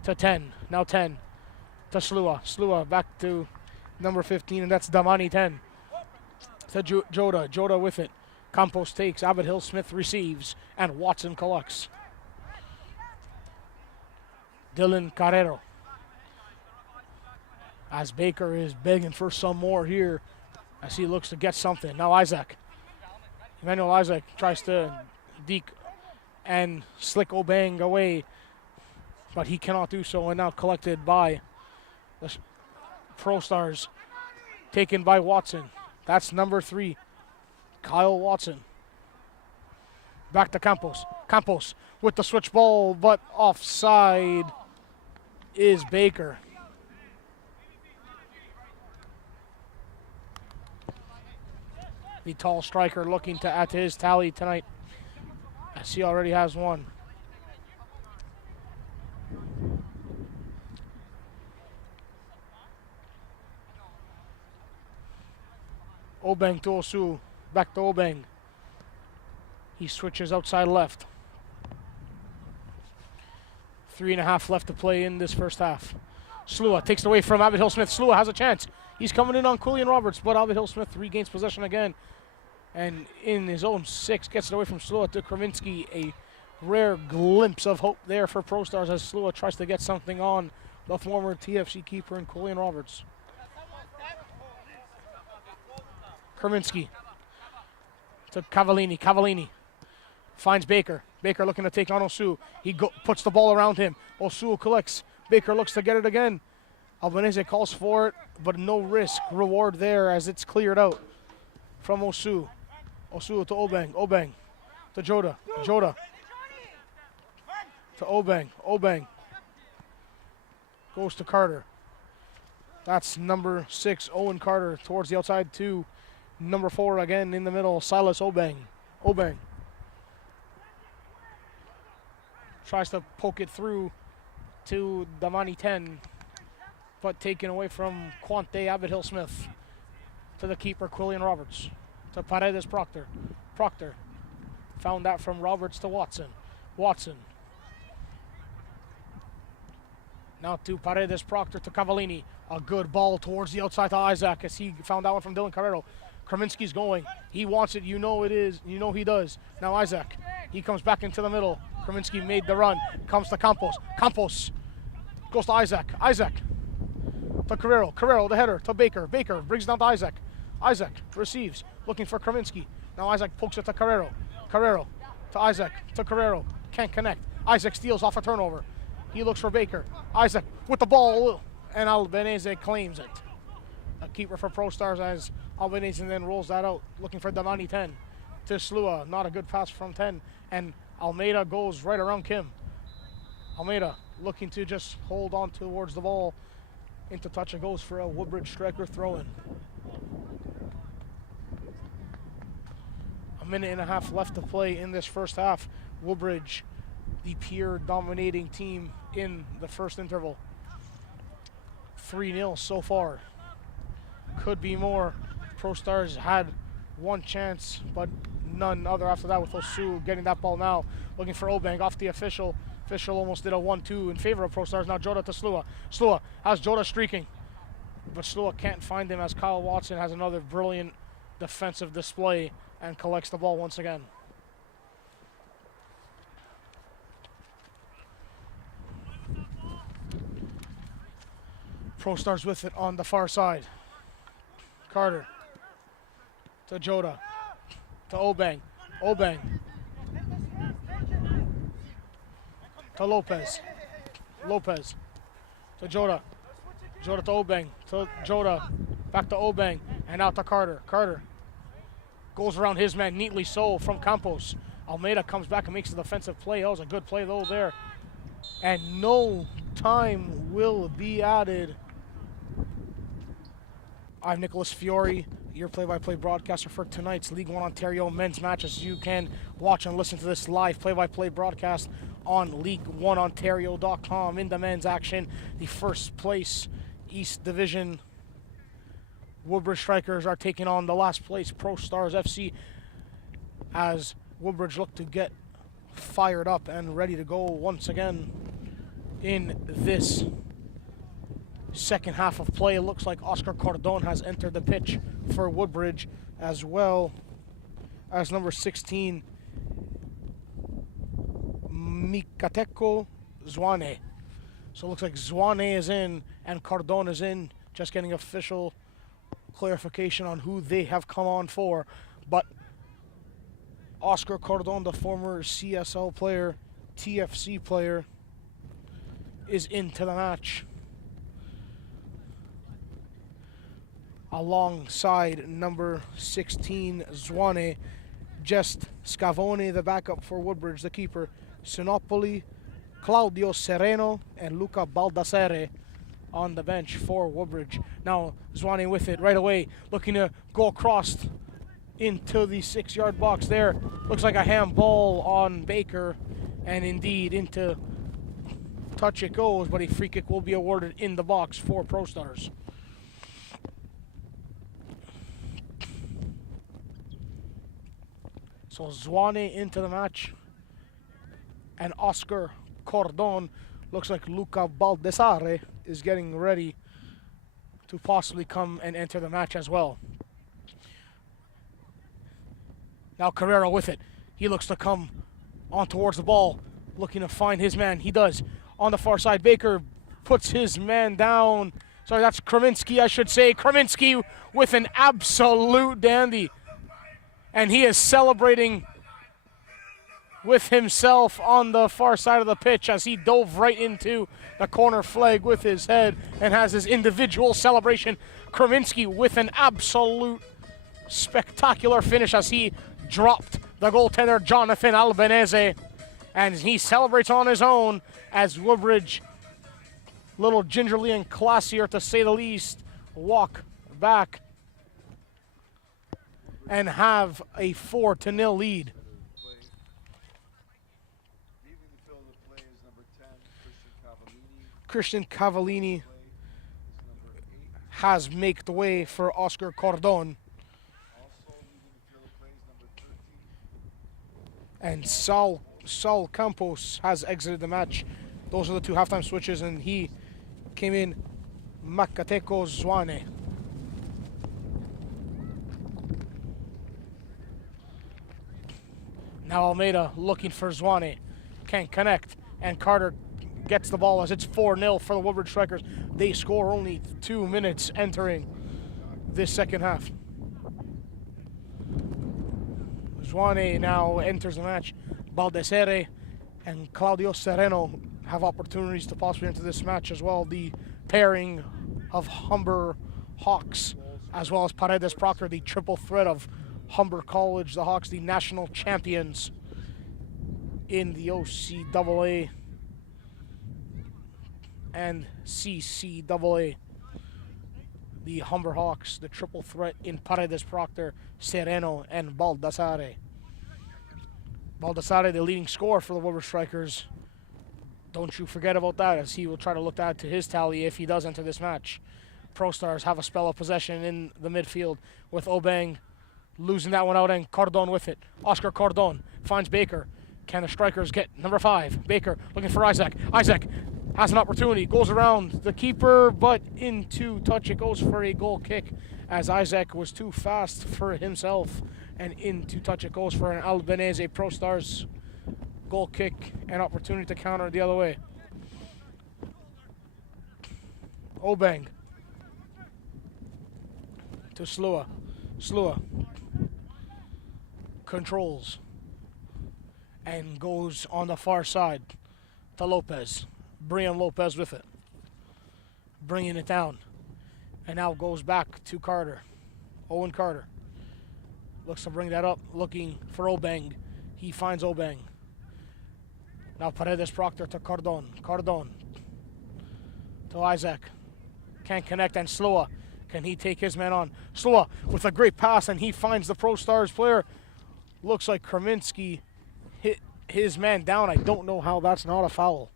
to 10. Now 10 to Slua. Slua back to number 15, and that's Damani 10. To Joda. Joda with it. Campos takes. Abbott Hill Smith receives. And Watson collects. Dylan Carrero. As Baker is begging for some more here, as he looks to get something. Now Isaac. Emmanuel Isaac tries to deke and slick Obang away, but he cannot do so, and now collected by the ProStars, taken by Watson. That's number 3, Kyle Watson. Back to Campos. Campos with the switch ball, but offside is Baker. The tall striker looking to add to his tally tonight, as he already has one. Obeng to Osu. Back to Obeng. He switches outside left. 3.5 left to play in this first half. Slua takes it away from Abbott Hill Smith. Slua has a chance. He's coming in on Quillian Roberts, but Abbott Hill Smith regains possession again. And in his own 6, gets it away from Slua to Kraminski. A rare glimpse of hope there for ProStars as Slua tries to get something on the former TFC keeper in Quillian Roberts. Kraminski to Cavallini. Cavallini finds Baker. Baker looking to take on Osu. He puts the ball around him. Osu collects. Baker looks to get it again. Albanese calls for it, but no risk reward there as it's cleared out from Osu. Osu to Obeng. Obeng to Joda. Joda to Obeng. Obeng goes to Carter. That's number 6, Owen Carter, towards the outside to number 4 again in the middle, Silas Obeng. Obeng tries to poke it through to Damani 10, but taken away from Quante Abbott Hill Smith. To the keeper, Quillian Roberts. To Paredes Proctor. Proctor found that from Roberts to Watson. Watson. Now to Paredes Proctor to Cavallini. A good ball towards the outside to Isaac as he found that one from Dylan Carrero. Kraminski's going. He wants it. You know it is. You know he does. Now Isaac. He comes back into the middle. Kraminski made the run. Comes to Campos. Campos goes to Isaac. Isaac to Carrero. Carrero the header to Baker. Baker brings down to Isaac. Isaac receives. Looking for Kraminski. Now Isaac pokes it to Carrero. Carrero to Isaac. To Carrero. Can't connect. Isaac steals off a turnover. He looks for Baker. Isaac with the ball. And Albanese claims it. A keeper for ProStars as Albanese then rolls that out. Looking for Damani 10 to Slua. Not a good pass from 10. And Almeida goes right around Kim. Almeida looking to just hold on towards the ball. Into touch and goes for a Woodbridge striker throw-in. 1.5 minutes left to play in this first half. Woodbridge, the pure dominating team in the first interval. 3-0 so far. Could be more. ProStars had one chance, but none other after that with Osu getting that ball now. Looking for Obeng off the official. Official almost did a 1-2 in favor of ProStars. Now Joda to Slua. Slua has Joda streaking, but Slua can't find him as Kyle Watson has another brilliant defensive display and collects the ball once again. ProStars with it on the far side. Carter. To Jota. To Obeng. Obeng. To Lopez. Lopez. To Jota. Jota to Obeng. To Jota. Back to Obeng. And out to Carter. Carter goes around his man neatly so from Campos. Almeida comes back and makes a defensive play. That was a good play though there. And no time will be added. I'm Nicholas Fiore, your play-by-play broadcaster for tonight's League One Ontario men's matches. You can watch and listen to this live play-by-play broadcast on League1Ontario.com. In the men's action, the first place East Division Woodbridge Strikers are taking on the last place ProStars FC as Woodbridge look to get fired up and ready to go once again in this second half of play. It looks like Oscar Cordon has entered the pitch for Woodbridge, as well as number 16 Mikateko Zwane. So it looks like Zwane is in and Cordon is in, just getting official clarification on who they have come on for. But Oscar Cordon, the former CSL player, TFC player, is into the match alongside number 16 Zwane, just Scavone, the backup for Woodbridge, the keeper, Sinopoli, Claudio Sereno, and Luca Baldassare on the bench for Woodbridge. Now Zwane with it right away, looking to go across into the 6-yard box there. Looks like a handball on Baker, and indeed into touch it goes, but a free kick will be awarded in the box for ProStars. So Zwane into the match, and Oscar Cordon. Looks like Luca Baldassare is getting ready to possibly come and enter the match as well. Now Carrera with it. He looks to come on towards the ball, looking to find his man. He does. On the far side, Baker puts his man down. Sorry, that's Kraminski, I should say. Kraminski with an absolute dandy. And he is celebrating with himself on the far side of the pitch as he dove right into the corner flag with his head and has his individual celebration. Kraminski with an absolute spectacular finish as he dropped the goaltender Jonathan Albanese, and he celebrates on his own as Woodbridge, little gingerly and classier to say the least, walk back and have a 4-0 lead. Christian Cavallini has made the way for Oscar Cordon. And Saul Campos has exited the match. Those are the two halftime switches, and he came in Makateko Zwane. Now Almeida looking for Zwane. Can't connect, and Carter gets the ball as it's 4-0 for the Woodbridge Strikers. They score only 2 minutes entering this second half. Zwane now enters the match. Baldassare and Claudio Sereno have opportunities to possibly enter this match as well. The pairing of Humber Hawks as well as Paredes Proctor, the triple threat of Humber College, the Hawks, the national champions in the OCAA and CCAA. The Humber Hawks, the triple threat in Paredes Proctor, Sereno, and Baldassare. Baldassare, the leading scorer for the Woodbridge Strikers. Don't you forget about that, as he will try to look to add to his tally if he does enter this match. ProStars have a spell of possession in the midfield with Obeng losing that one out and Cordon with it. Oscar Cordon finds Baker. Can the Strikers get number 5? Baker looking for Isaac. Isaac has an opportunity, goes around the keeper, but into touch it goes for a goal kick as Isaac was too fast for himself, and into touch it goes for an Albanese ProStars goal kick, an opportunity to counter the other way. Obeng to Slua. Slua controls and goes on the far side to Lopez. Brian Lopez with it. Bringing it down. And now goes back to Carter. Owen Carter. Looks to bring that up, looking for Obeng. He finds Obeng. Now Paredes Proctor to Cardon. Cardon to Isaac. Can't connect, and Slua. Can he take his man on? Slua with a great pass, and he finds the ProStars player. Looks like Kraminski hit his man down. I don't know how that's not a foul.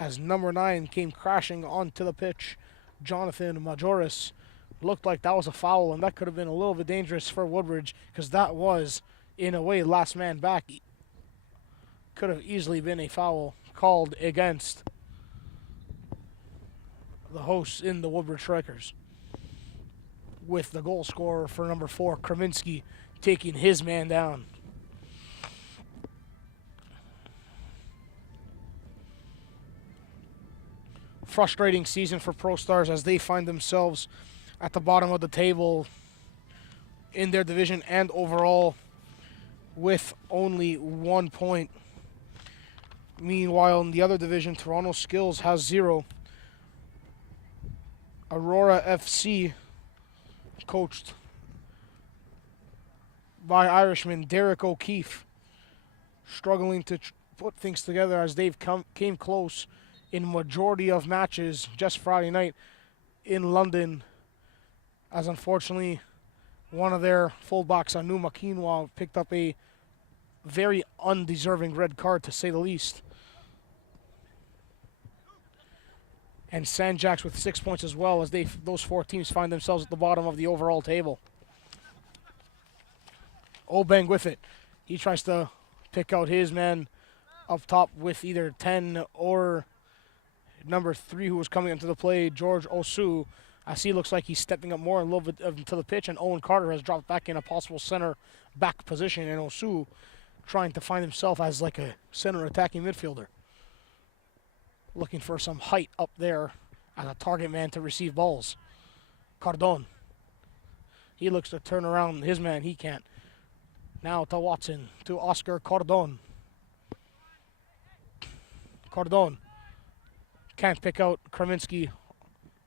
As number 9 came crashing onto the pitch, Jonathan Majoris. Looked like that was a foul, and that could have been a little bit dangerous for Woodbridge, because that was, in a way, last man back. Could have easily been a foul called against the hosts in the Woodbridge Strikers, with the goal scorer for number 4, Kraminski, taking his man down. Frustrating season for ProStars as they find themselves at the bottom of the table in their division and overall with only 1 point. Meanwhile, in the other division, Toronto Skills has 0. Aurora FC, coached by Irishman Derek O'Keefe, struggling to put things together as they've came close in majority of matches just Friday night in London, as unfortunately one of their fullbacks, Anu Makinwa, picked up a very undeserving red card, to say the least. And Sandjacks with 6 points as well, as those 4 teams find themselves at the bottom of the overall table. Obeng with it. He tries to pick out his man up top with either 10 or number 3 who was coming into the play, George Osu. As he looks like he's stepping up more a little bit into the pitch, and Owen Carter has dropped back in a possible center back position, and Osu trying to find himself as like a center attacking midfielder, looking for some height up there as a target man to receive balls. Cardon. He looks to turn around his man. He can't. Now to Watson, to Oscar Cardon. Cardon can't pick out Kraminski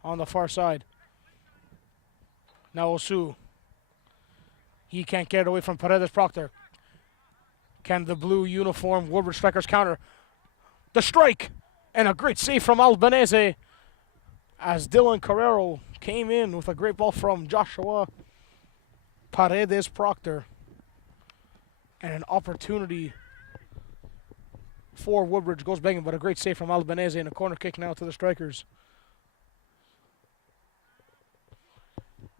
on the far side. Now Osu. He can't get away from Paredes Proctor. Can the blue uniform Woodbridge Strikers counter? The strike! And a great save from Albanese as Dylan Carrero came in with a great ball from Joshua Paredes Proctor. And an opportunity for Woodbridge goes banging, but a great save from Albanese and a corner kick now to the Strikers.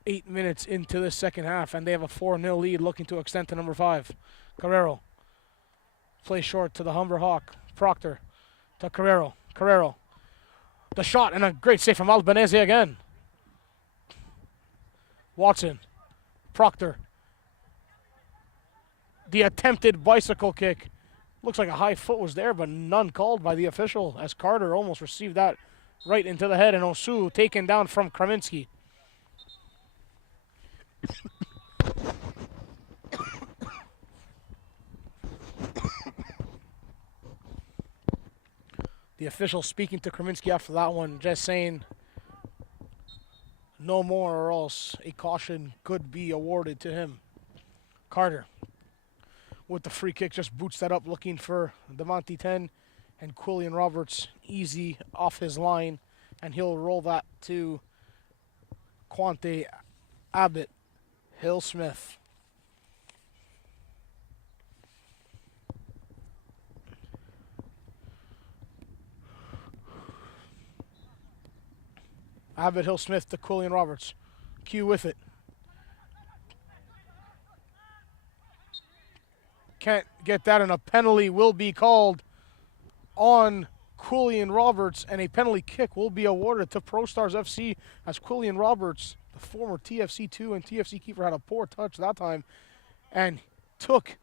8 minutes into the second half, and they have a 4-0 lead, looking to extend to number 5. Carrero plays short to the Humber Hawk. Proctor to Carrero. Carrero. The shot, and a great save from Albanese again. Watson. Proctor. The attempted bicycle kick. Looks like a high foot was there, but none called by the official, as Carter almost received that right into the head, and Osu taken down from Kraminski. The official speaking to Kraminski after that one, just saying no more or else a caution could be awarded to him. Carter with the free kick just boots that up, looking for Devontae 10, and Quillian Roberts easy off his line, and he'll roll that to Quante Abbott Hill-Smith. Abbott Hill-Smith to Quillian Roberts. Q with it. Can't get that, and a penalty will be called on Quillian Roberts, and a penalty kick will be awarded to ProStars FC, as Quillian Roberts, the former TFC2 and TFC keeper, had a poor touch that time and took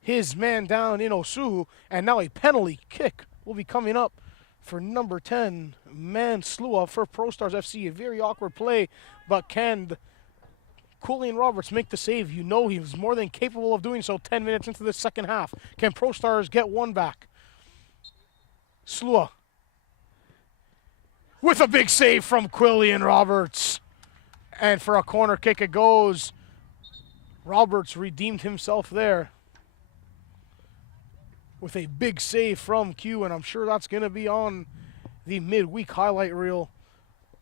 his man down in Osu, and now a penalty kick will be coming up for number 10, Manslua for ProStars FC. A very awkward play, but can Julian Roberts make the save? You know he was more than capable of doing so 10 minutes into the second half. Can ProStars get one back? Slua with a big save from Quillian Roberts. And for a corner kick it goes. Roberts redeemed himself there with a big save from Q, and I'm sure that's going to be on the midweek highlight reel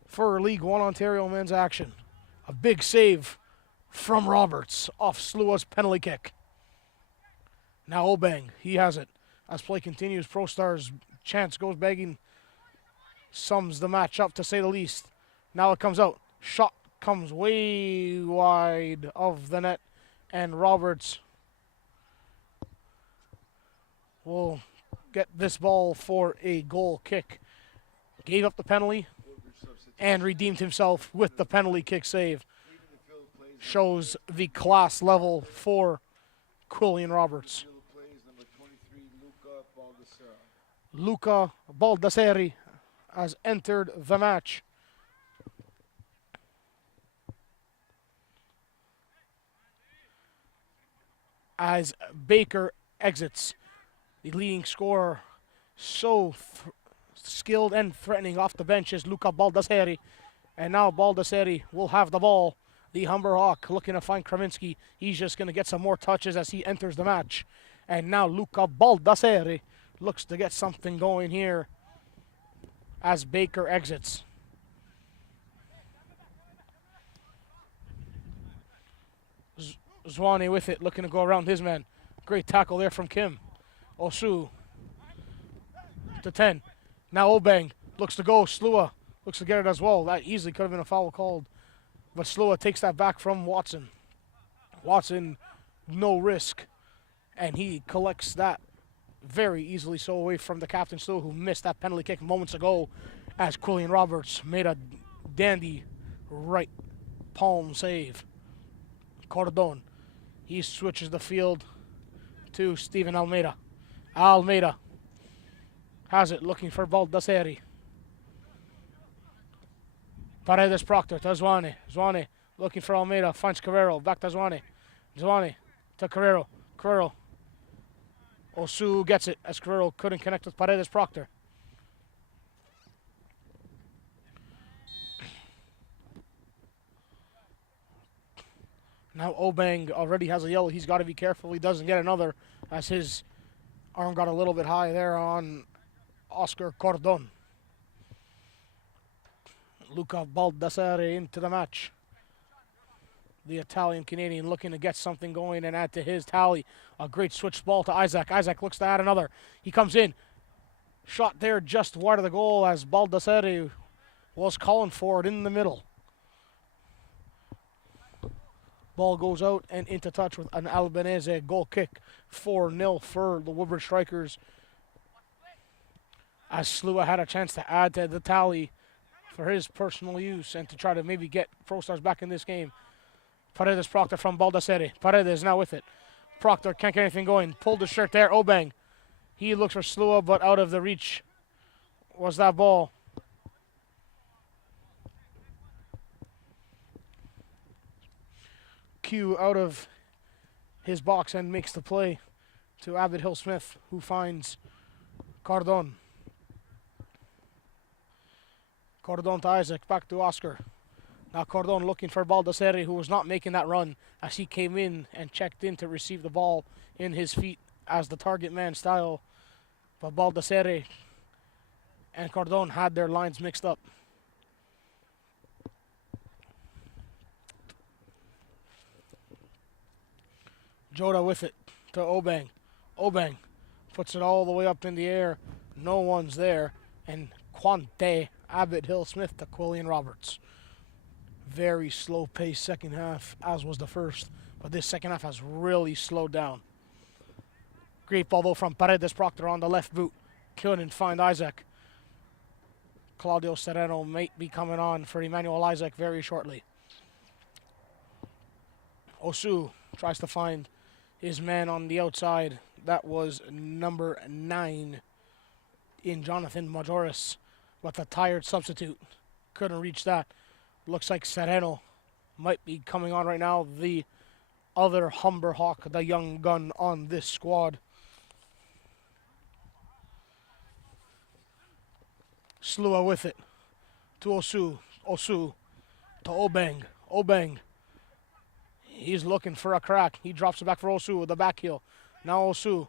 for League One Ontario men's action. A big save from Roberts off Slua's penalty kick. Now Obeng, he has it. As play continues, ProStars' chance goes begging. Sums the match up, to say the least. Now it comes out. Shot comes way wide of the net, and Roberts will get this ball for a goal kick. Gave up the penalty and redeemed himself with the penalty kick save. Shows the class level for Quillian Roberts. Luca Baldasseri has entered the match. As Baker exits, the leading scorer, so skilled and threatening off the bench, is Luca Baldasseri. And now Baldasseri will have the ball. The Humber Hawk looking to find Kraminski. He's just going to get some more touches as he enters the match. And now Luca Baldasseri looks to get something going here as Baker exits. Zwane with it, looking to go around his man. Great tackle there from Kim. Osu to 10. Now Obeng looks to go. Slua looks to get it as well. That easily could have been a foul called, but Slua takes that back from Watson. Watson, no risk, and he collects that very easily so away from the captain Slua, who missed that penalty kick moments ago, as Quillian Roberts made a dandy right palm save. Cordon, he switches the field to Steven Almeida. Almeida has it, looking for Baldasseri. Paredes Proctor to Zwane. Zwane looking for Almeida, finds Carrero, back to Zwane. Zwane to Carrero. Carrero. Osu gets it as Carrero couldn't connect with Paredes Proctor. Now Obeng already has a yellow. He's got to be careful he doesn't get another, as his arm got a little bit high there on Oscar Cordon. Luca Baldassari into the match. The Italian-Canadian looking to get something going and add to his tally. A great switch ball to Isaac. Isaac looks to add another. He comes in. Shot there just wide of the goal as Baldassari was calling for it in the middle. Ball goes out and into touch with an Albanese goal kick. 4-0 for the Woodbridge Strikers, as Slua had a chance to add to the tally for his personal use and to try to maybe get ProStars back in this game. Paredes Proctor from Baldasseri. Paredes now with it. Proctor can't get anything going. Pulled the shirt there. Obeng. He looks for Slua, but out of the reach was that ball. Q out of his box and makes the play to Abbott Hill Smith, who finds Cordon. Cordon to Isaac, back to Oscar. Now Cordon looking for Baldasseri, who was not making that run as he came in and checked in to receive the ball in his feet as the target man style. But Baldasseri and Cordon had their lines mixed up. Joda with it to Obeng. Obeng puts it all the way up in the air. No one's there. And Quante Abbott Hill Smith to Quillian Roberts. Very slow pace second half, as was the first. But this second half has really slowed down. Great ball though from Paredes Proctor on the left boot. Couldn't find Isaac. Claudio Sereno might be coming on for Emmanuel Isaac very shortly. Osu tries to find his man on the outside. That was number 9. in Jonathan Majoris, but the tired substitute couldn't reach that. Looks like Sereno might be coming on right now, the other Humber Hawk, the young gun on this squad. Slua with it to Osu. Osu to Obeng. Obeng. He's looking for a crack. He drops it back for Osu with the back heel. Now Osu.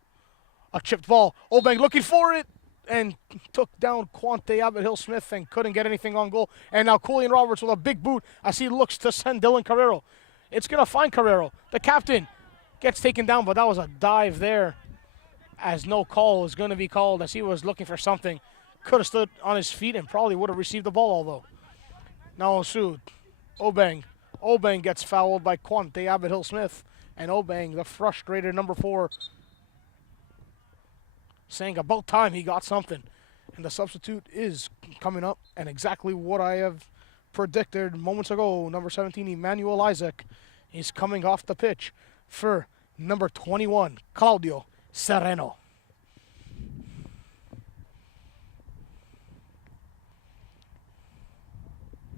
A chipped ball. Obeng looking for it and took down Quante Abbott-Hill-Smith and couldn't get anything on goal. And now Julian Roberts with a big boot as he looks to send Dylan Carrero. It's going to find Carrero. The captain gets taken down, but that was a dive there as no call is going to be called as he was looking for something. Could have stood on his feet and probably would have received the ball, although. Now Osu. Obeng. Obeng gets fouled by Quante Abbott-Hill-Smith. And Obeng, the frustrated number 4, saying about time he got something. And the substitute is coming up, and exactly what I have predicted moments ago. Number 17, Emmanuel Isaac, is coming off the pitch for number 21, Claudio Sereno.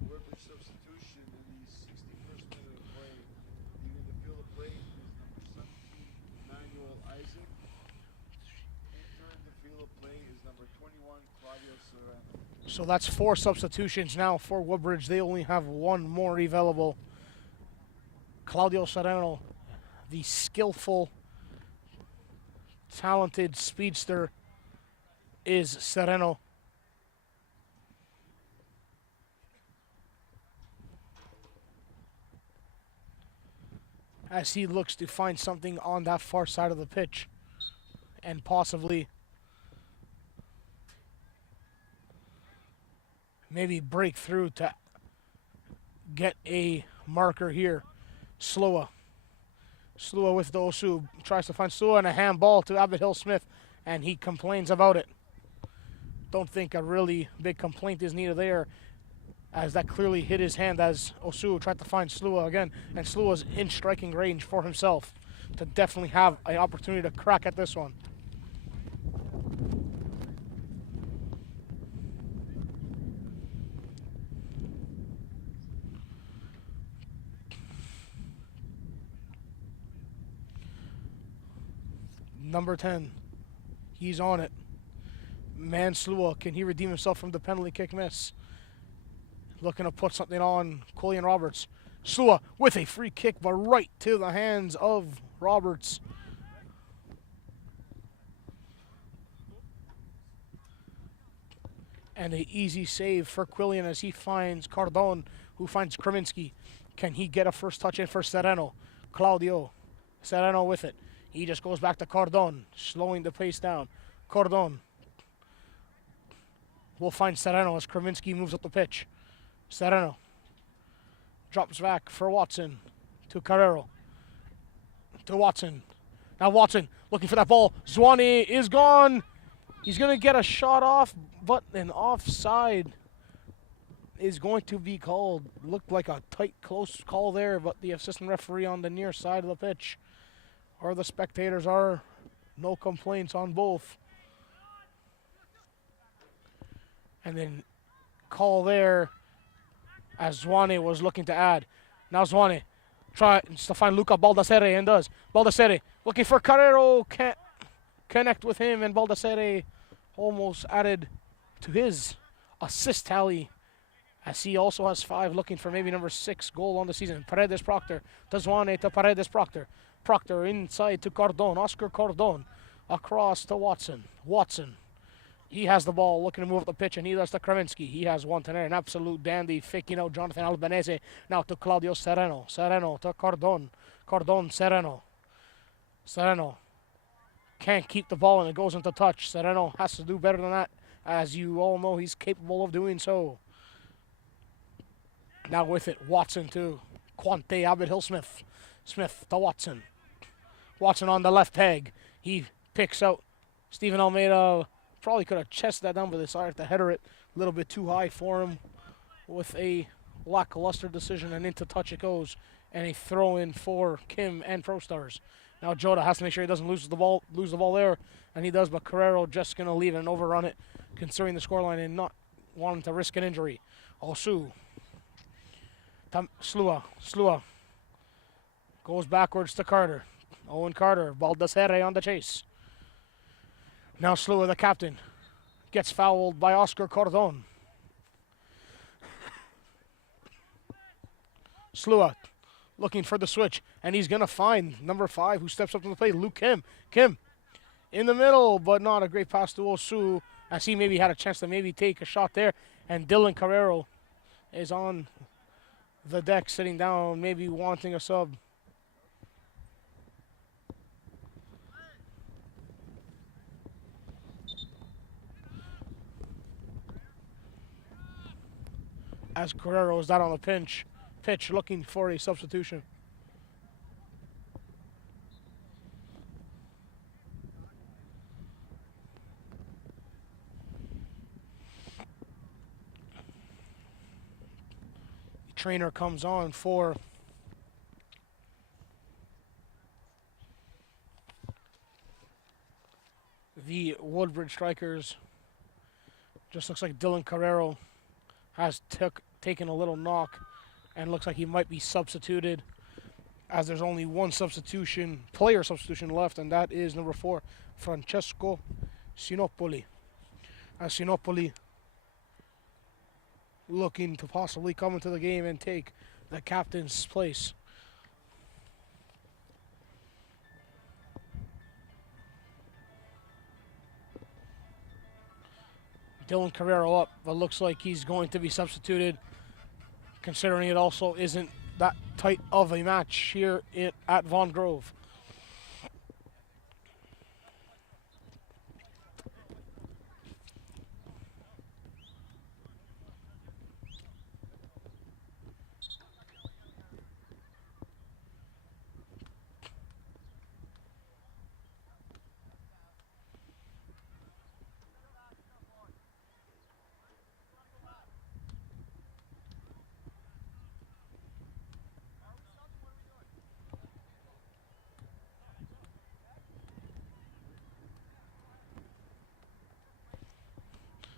Woodbridge substitution in the 61st minute of play. Leaving the field of play is number 17, Emmanuel Isaac. Entering the field of play is number 21, Claudio Sereno. So that's 4 substitutions now for Woodbridge. They only have 1 more available. Claudio Sereno, the skillful, talented speedster, is Sereno. As he looks to find something on that far side of the pitch and possibly maybe break through to get a marker here. Slua. Slua with the Osu. Tries to find Slua and a handball to Abbott-Hill-Smith, and he complains about it. Don't think a really big complaint is needed there, as that clearly hit his hand as Osu tried to find Slua again, and Slua's in striking range for himself to definitely have an opportunity to crack at this one. Number 10, he's on it. Man Slua, can he redeem himself from the penalty kick miss? Looking to put something on Julian Roberts. Slua with a free kick, but right to the hands of Roberts. And an easy save for Quillian as he finds Cardon, who finds Kraminski. Can he get a first touch in for Sereno? Claudio Sereno with it. He just goes back to Cardon, slowing the pace down. Cardon will find Sereno as Kraminski moves up the pitch. Sereno drops back for Watson to Carrero. To Watson. Now Watson looking for that ball. Zwane is gone. He's going to get a shot off, but an offside is going to be called. Looked like a tight, close call there, but the assistant referee on the near side of the pitch, or the spectators, are no complaints on both. And then call there as Zwane was looking to add. Now Zwane tries to find Luca Baldacere and does. Baldacere looking for Carrero, can't connect with him, and Baldacere almost added to his assist tally as he also has 5, looking for maybe number 6 goal on the season. Paredes Proctor to Zwane to Paredes Proctor. Proctor inside to Cardon. Oscar Cardon across to Watson. Watson. He has the ball, looking to move up the pitch, and he does to Kraminski. He has one to there, an absolute dandy, faking out Jonathan Albanese. Now to Claudio Sereno. Sereno to Cardon. Cardon, Sereno. Sereno can't keep the ball, and it goes into touch. Sereno has to do better than that. As you all know, he's capable of doing so. Now with it, Watson to Quante Abbott-Hill-Smith. Smith to Watson. Watson on the left peg. He picks out Stephen Almeida. Probably could have chested that down, but decided to header it a little bit too high for him with a lackluster decision, and into touch it goes, and a throw in for Kim and ProStars. Now Jota has to make sure he doesn't lose the ball there, and he does, but Carrero just going to leave it and overrun it considering the scoreline and not wanting to risk an injury. Osu. Slua goes backwards to Carter. Owen Carter, Baldasere on the chase. Now Slua, the captain, gets fouled by Oscar Cordon. Slua looking for the switch, and he's going to find number 5 who steps up to the plate, Luke Kim. Kim in the middle, but not a great pass to Osu, as he maybe had a chance to maybe take a shot there. And Dylan Carrero is on the deck, sitting down, maybe wanting a sub. As Carrero is out on the pitch looking for a substitution. The trainer comes on for the Woodbridge Strikers. Just looks like Dylan Carrero has taken a little knock and looks like he might be substituted, as there's only one player substitution left, and that is number 4, Francesco Sinopoli. As Sinopoli looking to possibly come into the game and take the captain's place. Dylan Carrero up, but looks like he's going to be substituted, considering it also isn't that tight of a match here at Vaughan Grove.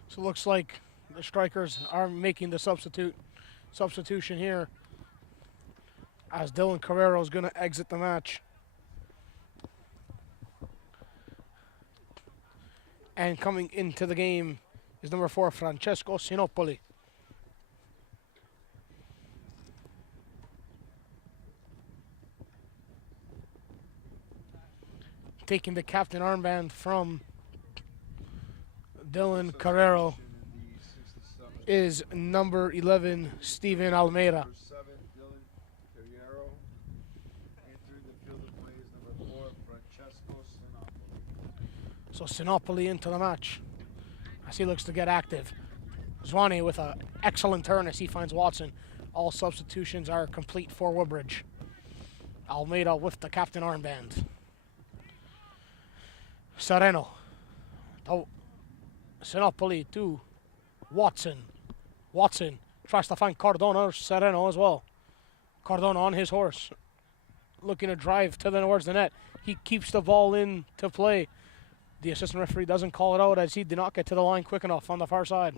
So it looks like the Strikers are making the substitution here, as Dylan Carrero is going to exit the match. And coming into the game is number 4, Francesco Sinopoli. Taking the captain armband from Dylan Carrero is number 11, Steven Almeida. Number 7, Dylan Carrero. Entering the field of play is number 4, Francesco Sinopoli. So Sinopoli into the match as he looks to get active. Zwane with an excellent turn as he finds Watson. All substitutions are complete for Woodbridge. Almeida with the captain armband. Sereno. Sinopoli to Watson. Watson tries to find Cardona, Sereno as well. Cardona on his horse, looking to drive towards the net. He keeps the ball in to play. The assistant referee doesn't call it out as he did not get to the line quick enough on the far side.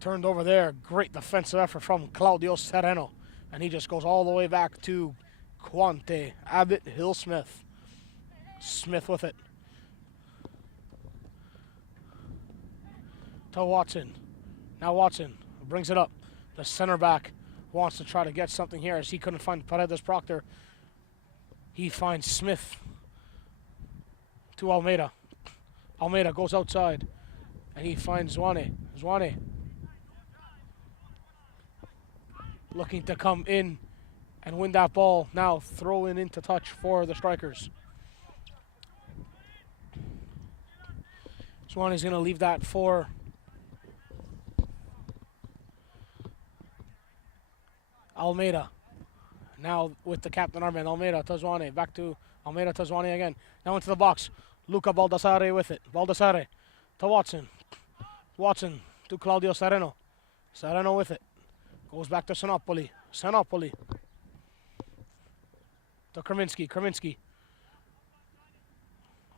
Turned over there. Great defensive effort from Claudio Sereno. And he just goes all the way back to Quante, Abbott, Hill, Smith. Smith with it. To Watson. Now Watson brings it up. The center back wants to try to get something here as he couldn't find Paredes Proctor. He finds Smith to Almeida. Almeida goes outside and he finds Zwane. Zwane looking to come in and win that ball. Now throw in into touch for the Strikers. Zwane's going to leave that for Almeida. Now with the captain armband, Almeida to Zwane. Back to Almeida to Zwane again. Now into the box. Luca Baldassare with it. Baldassare to Watson. Watson to Claudio Sereno. Sereno with it. Goes back to Sinopoli. Sinopoli to Kreminski. Kreminski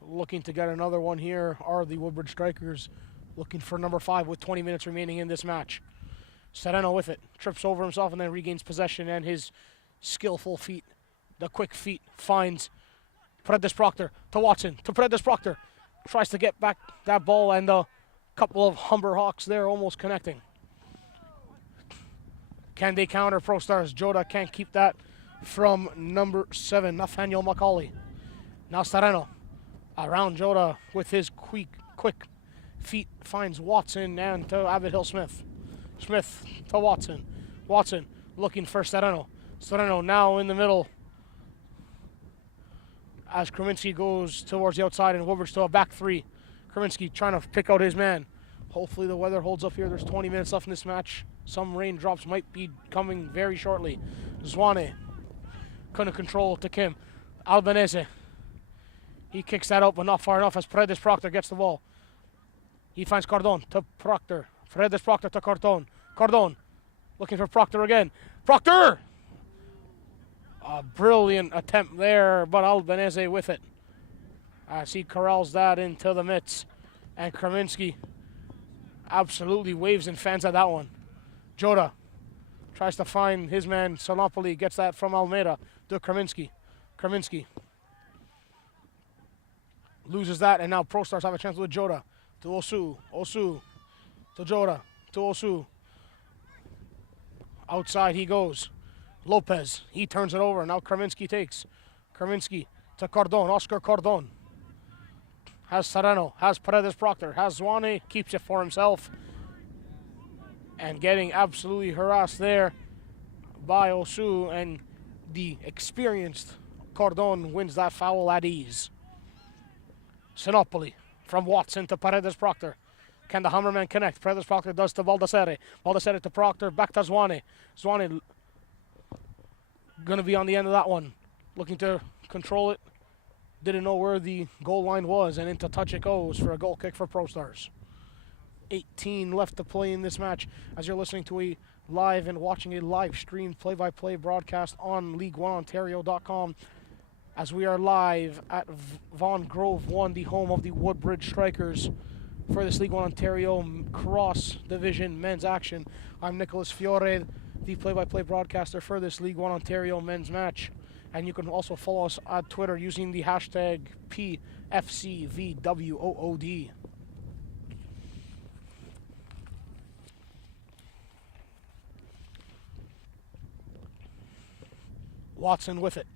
looking to get another one here are the Woodbridge Strikers, looking for number 5 with 20 minutes remaining in this match. Sereno with it, trips over himself and then regains possession, and his skillful feet, the quick feet, finds Paredes Proctor to Watson, to Paredes Proctor. Tries to get back that ball, and a couple of Humber Hawks there almost connecting. Can they counter ProStars? Joda can't keep that from number 7, Nathaniel Macaulay. Now Sereno around Joda with his quick feet, finds Watson and to Abbott Hill Smith. Smith to Watson. Watson looking for Sereno. Sereno now in the middle as Kraminski goes towards the outside and Woodbridge to a back 3. Kraminski trying to pick out his man. Hopefully the weather holds up here. There's 20 minutes left in this match. Some raindrops might be coming very shortly. Zwane couldn't control to Kim. Albanese. He kicks that out, but not far enough as Paredes Proctor gets the ball. He finds Cardon to Proctor. Paredes Proctor to Cardon. Cardon looking for Proctor again. Proctor! A brilliant attempt there, but Albanese with it. As he corrals that into the mitts. And Kraminski absolutely waves and fans at that one. Joda tries to find his man, Sonopoli, gets that from Almeida to Kraminski. Kraminski loses that, and now ProStars have a chance with Joda to Osu. Osu to Joda to Osu. Outside he goes. Lopez, he turns it over. Now Kraminski takes. Kraminski to Cardon. Oscar Cardon. Has Sereno. Has Paredes Proctor. Has Zwane. Keeps it for himself. And getting absolutely harassed there by Osu. And the experienced Cardon wins that foul at ease. Sinopoli from Watson to Paredes Proctor. Can the Hammerman connect? Paredes Proctor does to Baldassare. Baldassare to Proctor. Back to Zwane. Zwane going to be on the end of that one. Looking to control it. Didn't know where the goal line was, and into touch it goes for a goal kick for ProStars. 18 left to play in this match as you're listening to a live and watching a live stream play-by-play broadcast on League1Ontario.com as we are live at Vaughan Grove 1, the home of the Woodbridge Strikers for this League 1 Ontario Cross Division men's action. I'm Nicholas Fiore, the play-by-play broadcaster for this League 1 Ontario men's match. And you can also follow us on Twitter using the hashtag PFCVWOOD. Watson with it.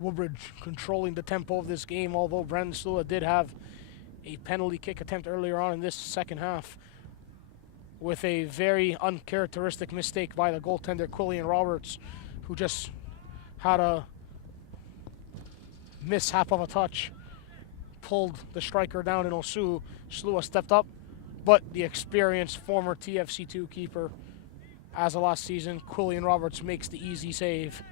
Woodbridge controlling the tempo of this game, although Brandon Stula did have a penalty kick attempt earlier on in this second half with a very uncharacteristic mistake by the goaltender Quillian Roberts, who just had a mishap of a touch, pulled the striker down in Osu. Slua stepped up, but the experienced former TFC2 keeper as of last season, Quillian Roberts, makes the easy save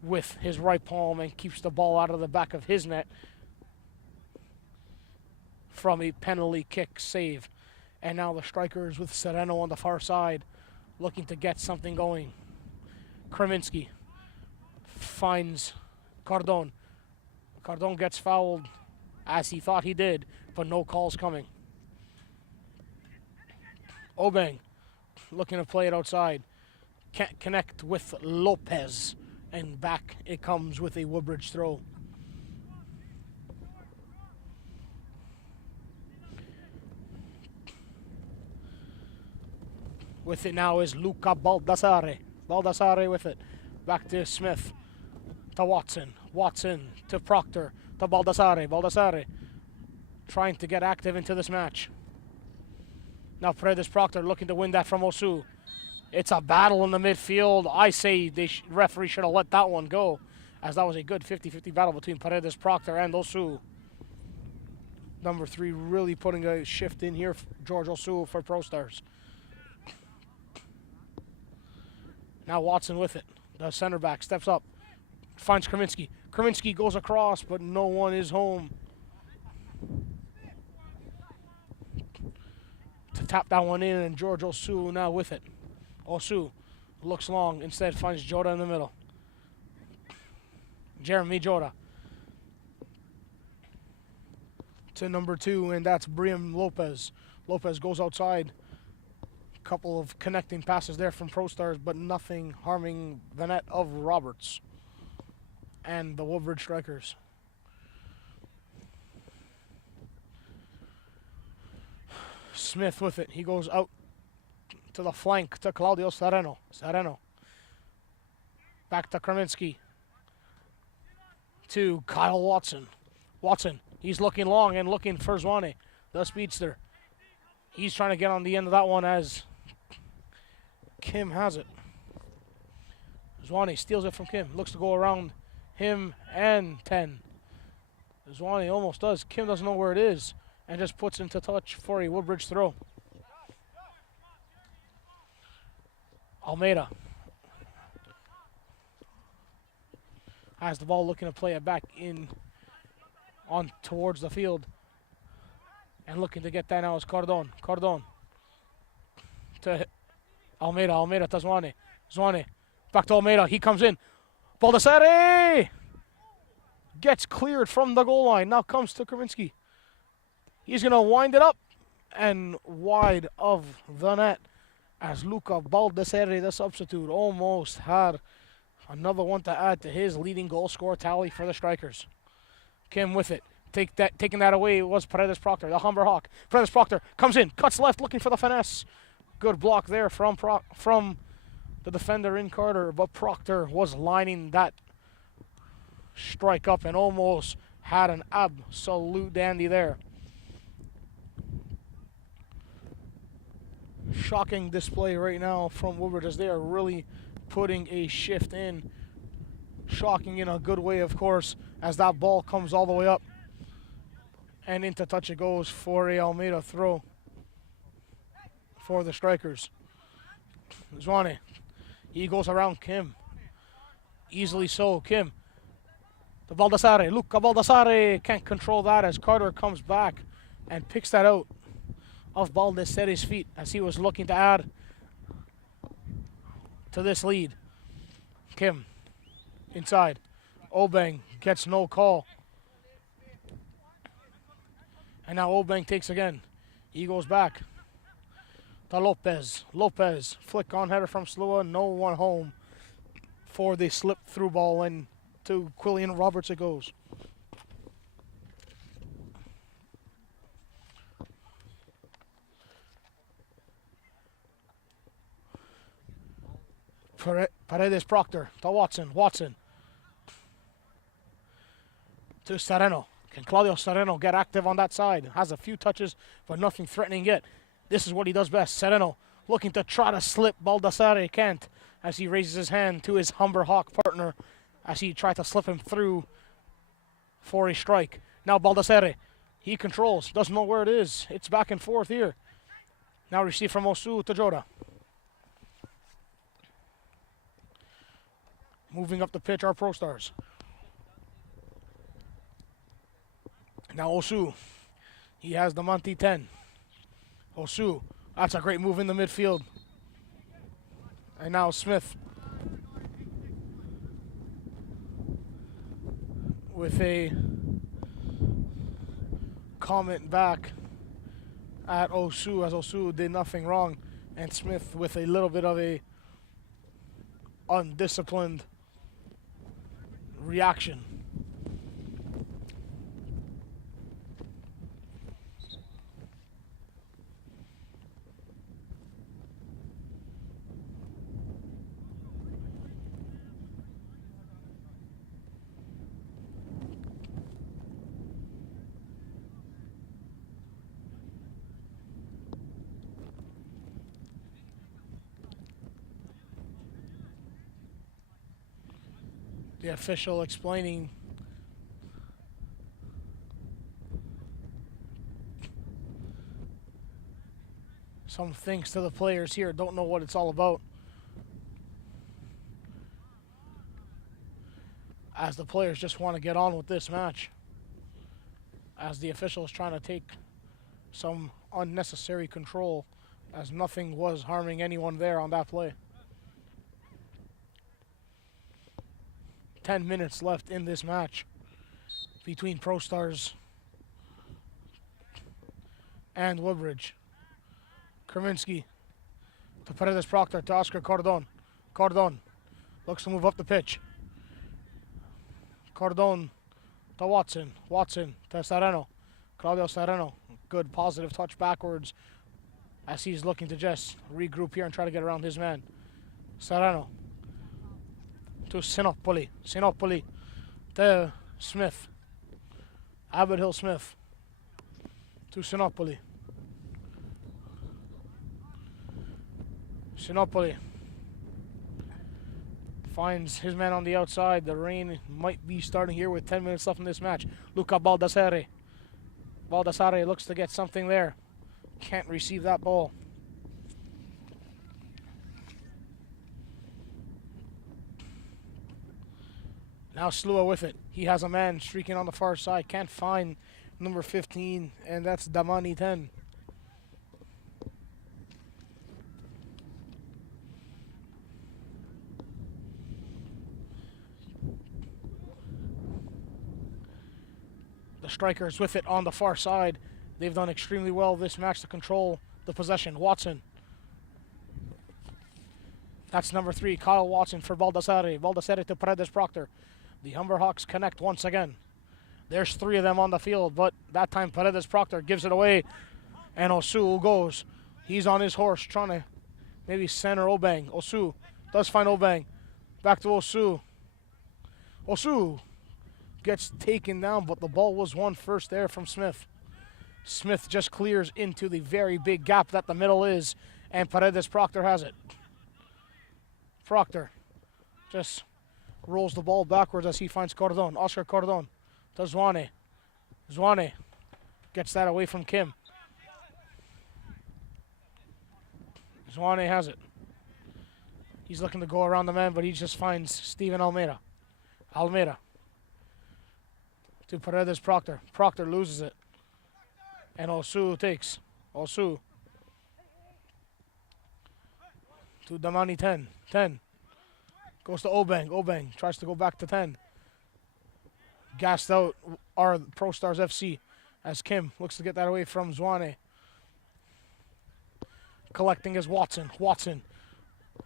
with his right palm and keeps the ball out of the back of his net from a penalty kick save. And now the Strikers with Sereno on the far side looking to get something going. Kraminski finds Cardon. Cardon gets fouled as he thought he did, but no calls coming. Obeng looking to play it outside. Can't connect with Lopez. And back it comes with a Woodbridge throw. With it now is Luca Baldassare. Baldassare with it. Back to Smith. To Watson. Watson to Proctor. To Baldassare. Baldassare trying to get active into this match. Now Paredes Proctor looking to win that from Osu. It's a battle in the midfield. I say the referee should have let that one go, as that was a good 50-50 battle between Paredes Proctor and Osu. Number 3 really putting a shift in here, George Osu for ProStars. Now Watson with it. The center back steps up, finds Kraminski. Kraminski goes across, but no one is home to tap that one in, and George Osu now with it. Osu looks long, instead finds Joda in the middle. Jeremy Joda to number 2, and that's Briam Lopez. Lopez goes outside. Couple of connecting passes there from ProStars, but nothing harming the net of Roberts and the Woodbridge Strikers. Smith with it. He goes out to the flank to Claudio Sereno. Sereno. Back to Kraminski. To Kyle Watson. Watson. He's looking long and looking for Zwane, the speedster. He's trying to get on the end of that one as Kim has it. Zwane steals it from Kim. Looks to go around him and 10. Zwane almost does. Kim doesn't know where it is and just puts into touch for a Woodbridge throw. Almeida has the ball, looking to play it back in on towards the field. And looking to get that now is Cardon. Cardon to Almeida. Almeida to Zwane. Zwane back to Almeida. He comes in. Baldassare gets cleared from the goal line. Now comes to Kraminski. He's going to wind it up and wide of the net as Luca Baldassare, the substitute, almost had another one to add to his leading goal score tally for the Strikers. Kim with it. Taking that away was Paredes Proctor, the Humber Hawk. Paredes Proctor comes in, cuts left, looking for the finesse. Good block there from the defender in Carter, but Proctor was lining that strike up and almost had an absolute dandy there. Shocking display right now from Woodbridge as they are really putting a shift in. Shocking in a good way, of course, as that ball comes all the way up. And into touch it goes for a Almeida throw for the Strikers. Zwane. He goes around Kim. Easily so, Kim. To Baldassare. Luca Baldassare can't control that as Carter comes back and picks that out of Baldassare's feet as he was looking to add to this lead. Kim inside. Obeng gets no call. And now Obeng takes again. He goes back to Lopez. Lopez, flick on header from Slua. No one home for the slip through ball, and to Quillian Roberts it goes. Paredes Proctor to Watson. Watson to Sereno. Can Claudio Sereno get active on that side? Has a few touches, but nothing threatening yet. This is what he does best. Sereno looking to try to slip. Baldassare can't as he raises his hand to his Humber Hawk partner as he tried to slip him through for a strike. Now Baldassare, he controls, doesn't know where it is. It's back and forth here. Now received from Osu to Joda. Moving up the pitch are ProStars. Now Osu, he has the Monty 10. Osu, that's a great move in the midfield. And now Smith with a comment back at Osu as Osu did nothing wrong. And Smith with a little bit of a undisciplined reaction. The official explaining some things to the players here. Don't know what it's all about. As the players just want to get on with this match. As the official is trying to take some unnecessary control, as nothing was harming anyone there on that play. 10 minutes left in this match between ProStars and Woodbridge. Kerminsky to Paredes Proctor to Oscar Cordon. Cordon looks to move up the pitch. Cordon to Watson. Watson to Sereno. Claudio Sereno. Good positive touch backwards as he's looking to just regroup here and try to get around his man. Sereno to Sinopoli. Sinopoli to Smith. Abbott Hill Smith to Sinopoli. Sinopoli finds his man on the outside. The rain might be starting here with 10 minutes left in this match. Luca Baldassare. Baldassare looks to get something there. Can't receive that ball. Now Slua with it. He has a man streaking on the far side. Can't find number 15, and that's Damani 10. The strikers with it on the far side. They've done extremely well this match to control the possession. Watson. That's number 3, Kyle Watson for Baldassare. Baldassare to Paredes Proctor. The Humberhawks connect once again. There's 3 of them on the field, but that time Paredes Proctor gives it away. And Osu goes. He's on his horse trying to maybe center Obang. Osu does find Obang. Back to Osu. Osu gets taken down, but the ball was won first there from Smith. Smith just clears into the very big gap that the middle is, and Paredes Proctor has it. Proctor just rolls the ball backwards as he finds Cordon. Oscar Cordon to Zwane. Zwane gets that away from Kim. Zwane has it. He's looking to go around the man, but he just finds Steven Almeida. Almeida to Paredes Proctor. Proctor loses it. And Osu takes. Osu to Damani 10. 10. Goes to Obang. Obang tries to go back to 10. Gassed out are ProStars FC as Kim looks to get that away from Zwane. Collecting is Watson. Watson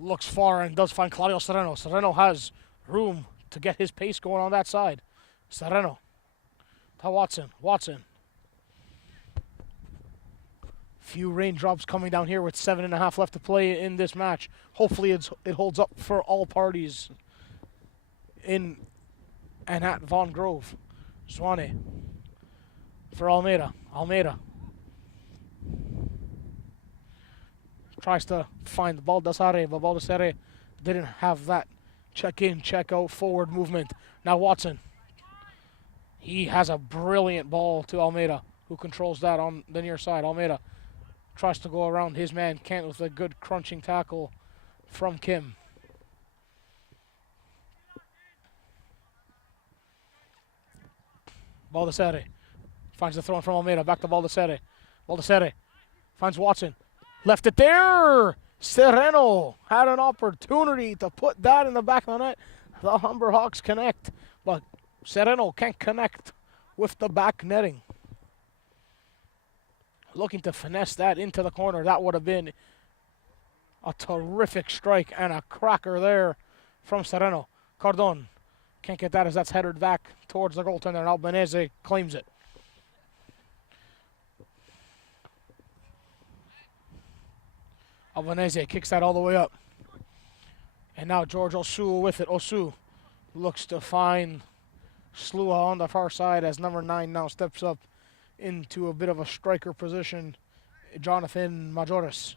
looks far and does find Claudio Sereno. Sereno has room to get his pace going on that side. Sereno to Watson. Watson. Few raindrops coming down here with 7.5 left to play in this match. Hopefully it holds up for all parties in and at Vaughan Grove. Zwane for Almeida. Almeida tries to find Baldassare, but Baldassare didn't have that check in, check out, forward movement. Now Watson. He has a brilliant ball to Almeida, who controls that on the near side. Almeida tries to go around his man, can't with a good crunching tackle from Kim. Baldassare finds the throw from Almeida, back to Baldassare. Baldassare finds Watson, left it there. Sereno had an opportunity to put that in the back of the net. The Humberhawks connect, but Sereno can't connect with the back netting. Looking to finesse that into the corner. That would have been a terrific strike and a cracker there from Sereno. Cordon can't get that as that's headed back towards the goaltender, and Albanese claims it. Albanese kicks that all the way up. And now George Osu with it. Osu looks to find Slua on the far side as number 9 now steps up into a bit of a striker position. Jonathan Majoris.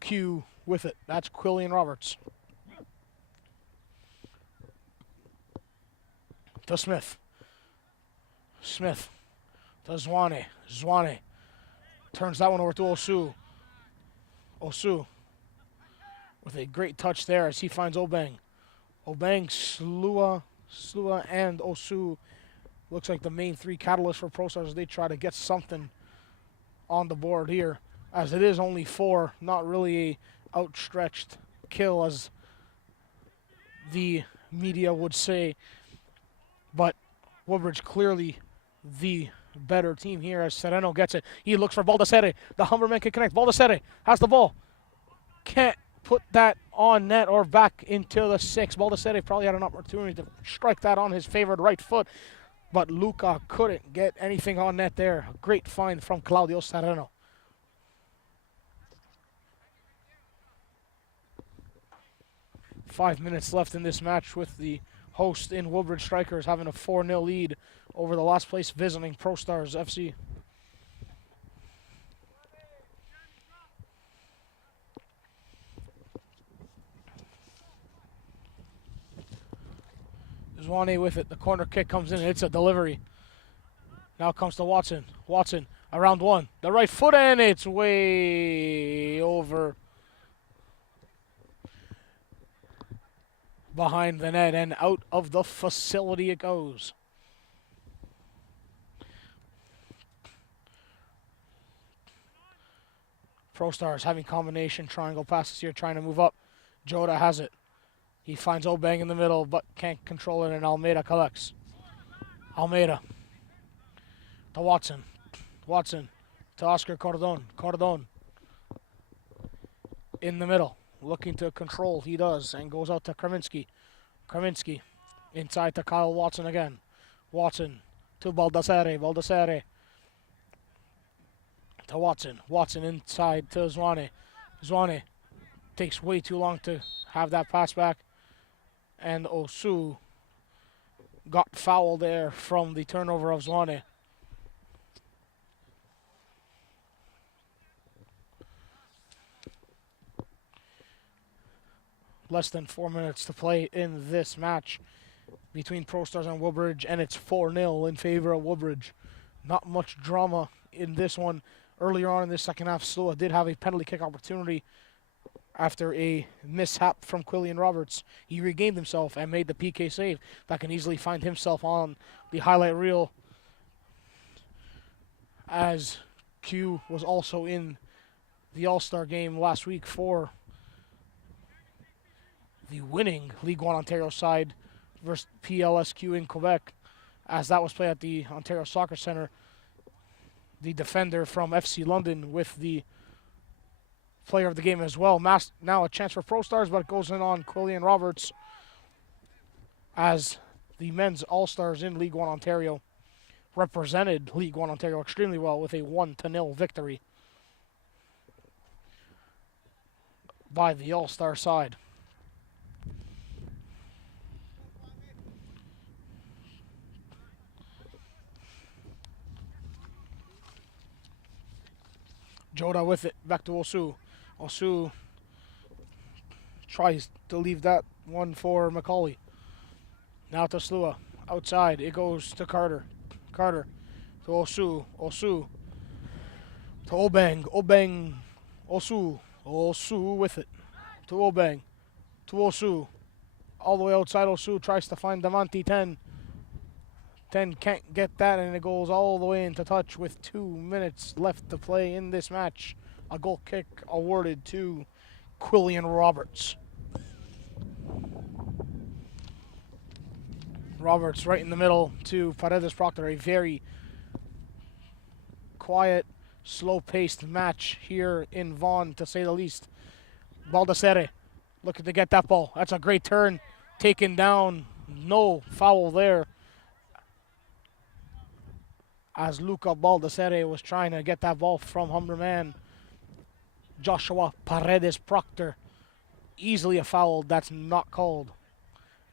Q with it. That's Quillian Roberts. To Smith. Smith to Zwane. Zwane turns that one over to Osu. Osu with a great touch there as he finds Obang. Obang, Slua, and Osu looks like the main 3 catalysts for ProStars as they try to get something on the board here. As it is only 4, not really a outstretched kill as the media would say. But Woodbridge clearly the better team here as Sereno gets it. He looks for Baldacere. The Humberman can connect. Baldacere has the ball. Can't put that on net or back into the 6. Baldacere probably had an opportunity to strike that on his favored right foot, but Luca couldn't get anything on net there. A great find from Claudio Sereno. Five minutes left in this match with the host in Woodbridge Strikers having a 4-0 lead over the last place visiting ProStars FC. Zwane with it. The corner kick comes in. It's a delivery. Now comes to Watson. Watson around one. The right foot, and it's way over behind the net and out of the facility it goes. ProStars having combination triangle passes here, trying to move up. Jota has it. He finds Obeng in the middle, but can't control it, and Almeida collects. Almeida to Watson. Watson to Oscar Cordon. Cordon in the middle, looking to control. He does, and goes out to Kraminski. Kraminski inside to Kyle Watson again. Watson to Baldacere. Baldacere to Watson. Watson inside to Zwane. Zwane takes way too long to have that pass back. And Osu got fouled there from the turnover of Zwane. Less than 4 minutes to play in this match between ProStars and Woodbridge, and it's 4-0 in favor of Woodbridge. Not much drama in this one. Earlier on in the second half, Slua did have a penalty kick opportunity after a mishap from Quillian Roberts. He regained himself and made the PK save that can easily find himself on the highlight reel, as Q was also in the All-Star game last week for the winning League One Ontario side versus PLSQ in Quebec, as that was played at the Ontario Soccer Centre. The defender from FC London with the player of the game as well. Now a chance for ProStars, but it goes in on Quillian Roberts, as the men's All-Stars in League One Ontario represented League One Ontario extremely well with a 1-0 victory by the All-Star side. Jota with it, back to Osu. Osu tries to leave that one for Macaulay. Now to Slua. Outside, it goes to Carter. Carter to Osu. Osu to Obeng. Obeng. Osu. Osu with it. To Obeng. To Osu. All the way outside, Osu tries to find Davanti 10. 10 can't get that, and it goes all the way into touch with 2 minutes left to play in this match. A goal kick awarded to Quillian Roberts. Roberts right in the middle to Paredes Proctor. A very quiet, slow-paced match here in Vaughan, to say the least. Baldacere looking to get that ball. That's a great turn. Taken down. No foul there, as Luca Baldacere was trying to get that ball from Humberman Joshua Paredes Proctor. Easily a foul that's not called.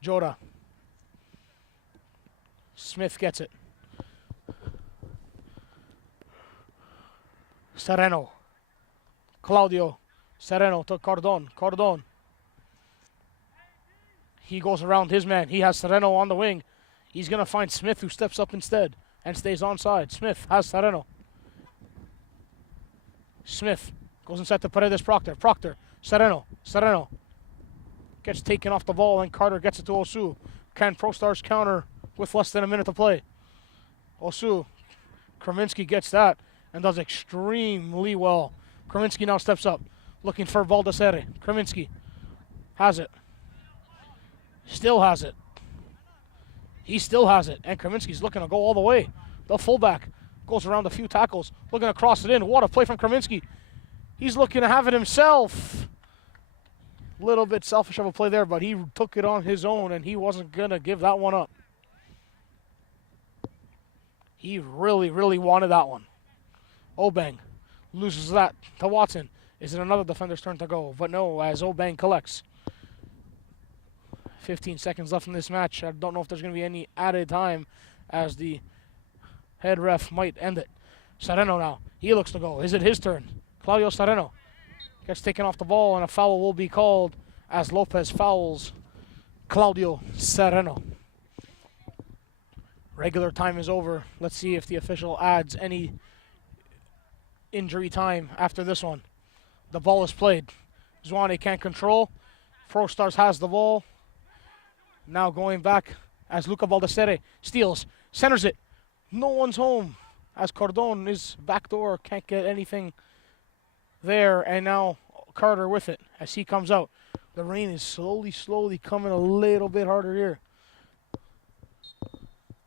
Jota. Smith gets it. Sereno. Claudio Sereno to Cordon. Cordon. He goes around his man. He has Sereno on the wing. He's going to find Smith, who steps up instead and stays onside. Smith has Sereno. Smith goes inside to Paredes Proctor. Proctor. Sereno. Sereno gets taken off the ball, and Carter gets it to Osu. Can ProStars counter with less than a minute to play? Osu. Kraminski gets that and does extremely well. Kraminski now steps up, looking for Baldacere. Kraminski has it. Still has it. He still has it, and Kraminski's looking to go all the way. The fullback goes around a few tackles, looking to cross it in. What a play from Kraminski. He's looking to have it himself. Little bit selfish of a play there, but he took it on his own, and he wasn't going to give that one up. He really, really wanted that one. Obeng loses that to Watson. Is it another defender's turn to go? But no, as Obeng collects. 15 seconds left in this match. I don't know if there's going to be any added time, as the head ref might end it. Sereno now. He looks to go. Is it his turn? Claudio Sereno gets taken off the ball, and a foul will be called as Lopez fouls Claudio Sereno. Regular time is over. Let's see if the official adds any injury time after this one. The ball is played. Zwane can't control. ProStars has the ball. Now going back as Luca Baldessere steals, centers it. No one's home as Cordon is backdoor, can't get anything there, and now Carter with it as he comes out. The rain is slowly coming a little bit harder here.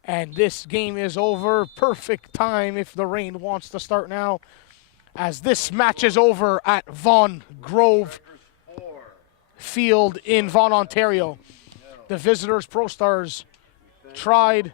And this game is over. Perfect time if the rain wants to start now, as this match is over at Vaughan Grove Field in Vaughan, Ontario. The visitors, ProStars, tried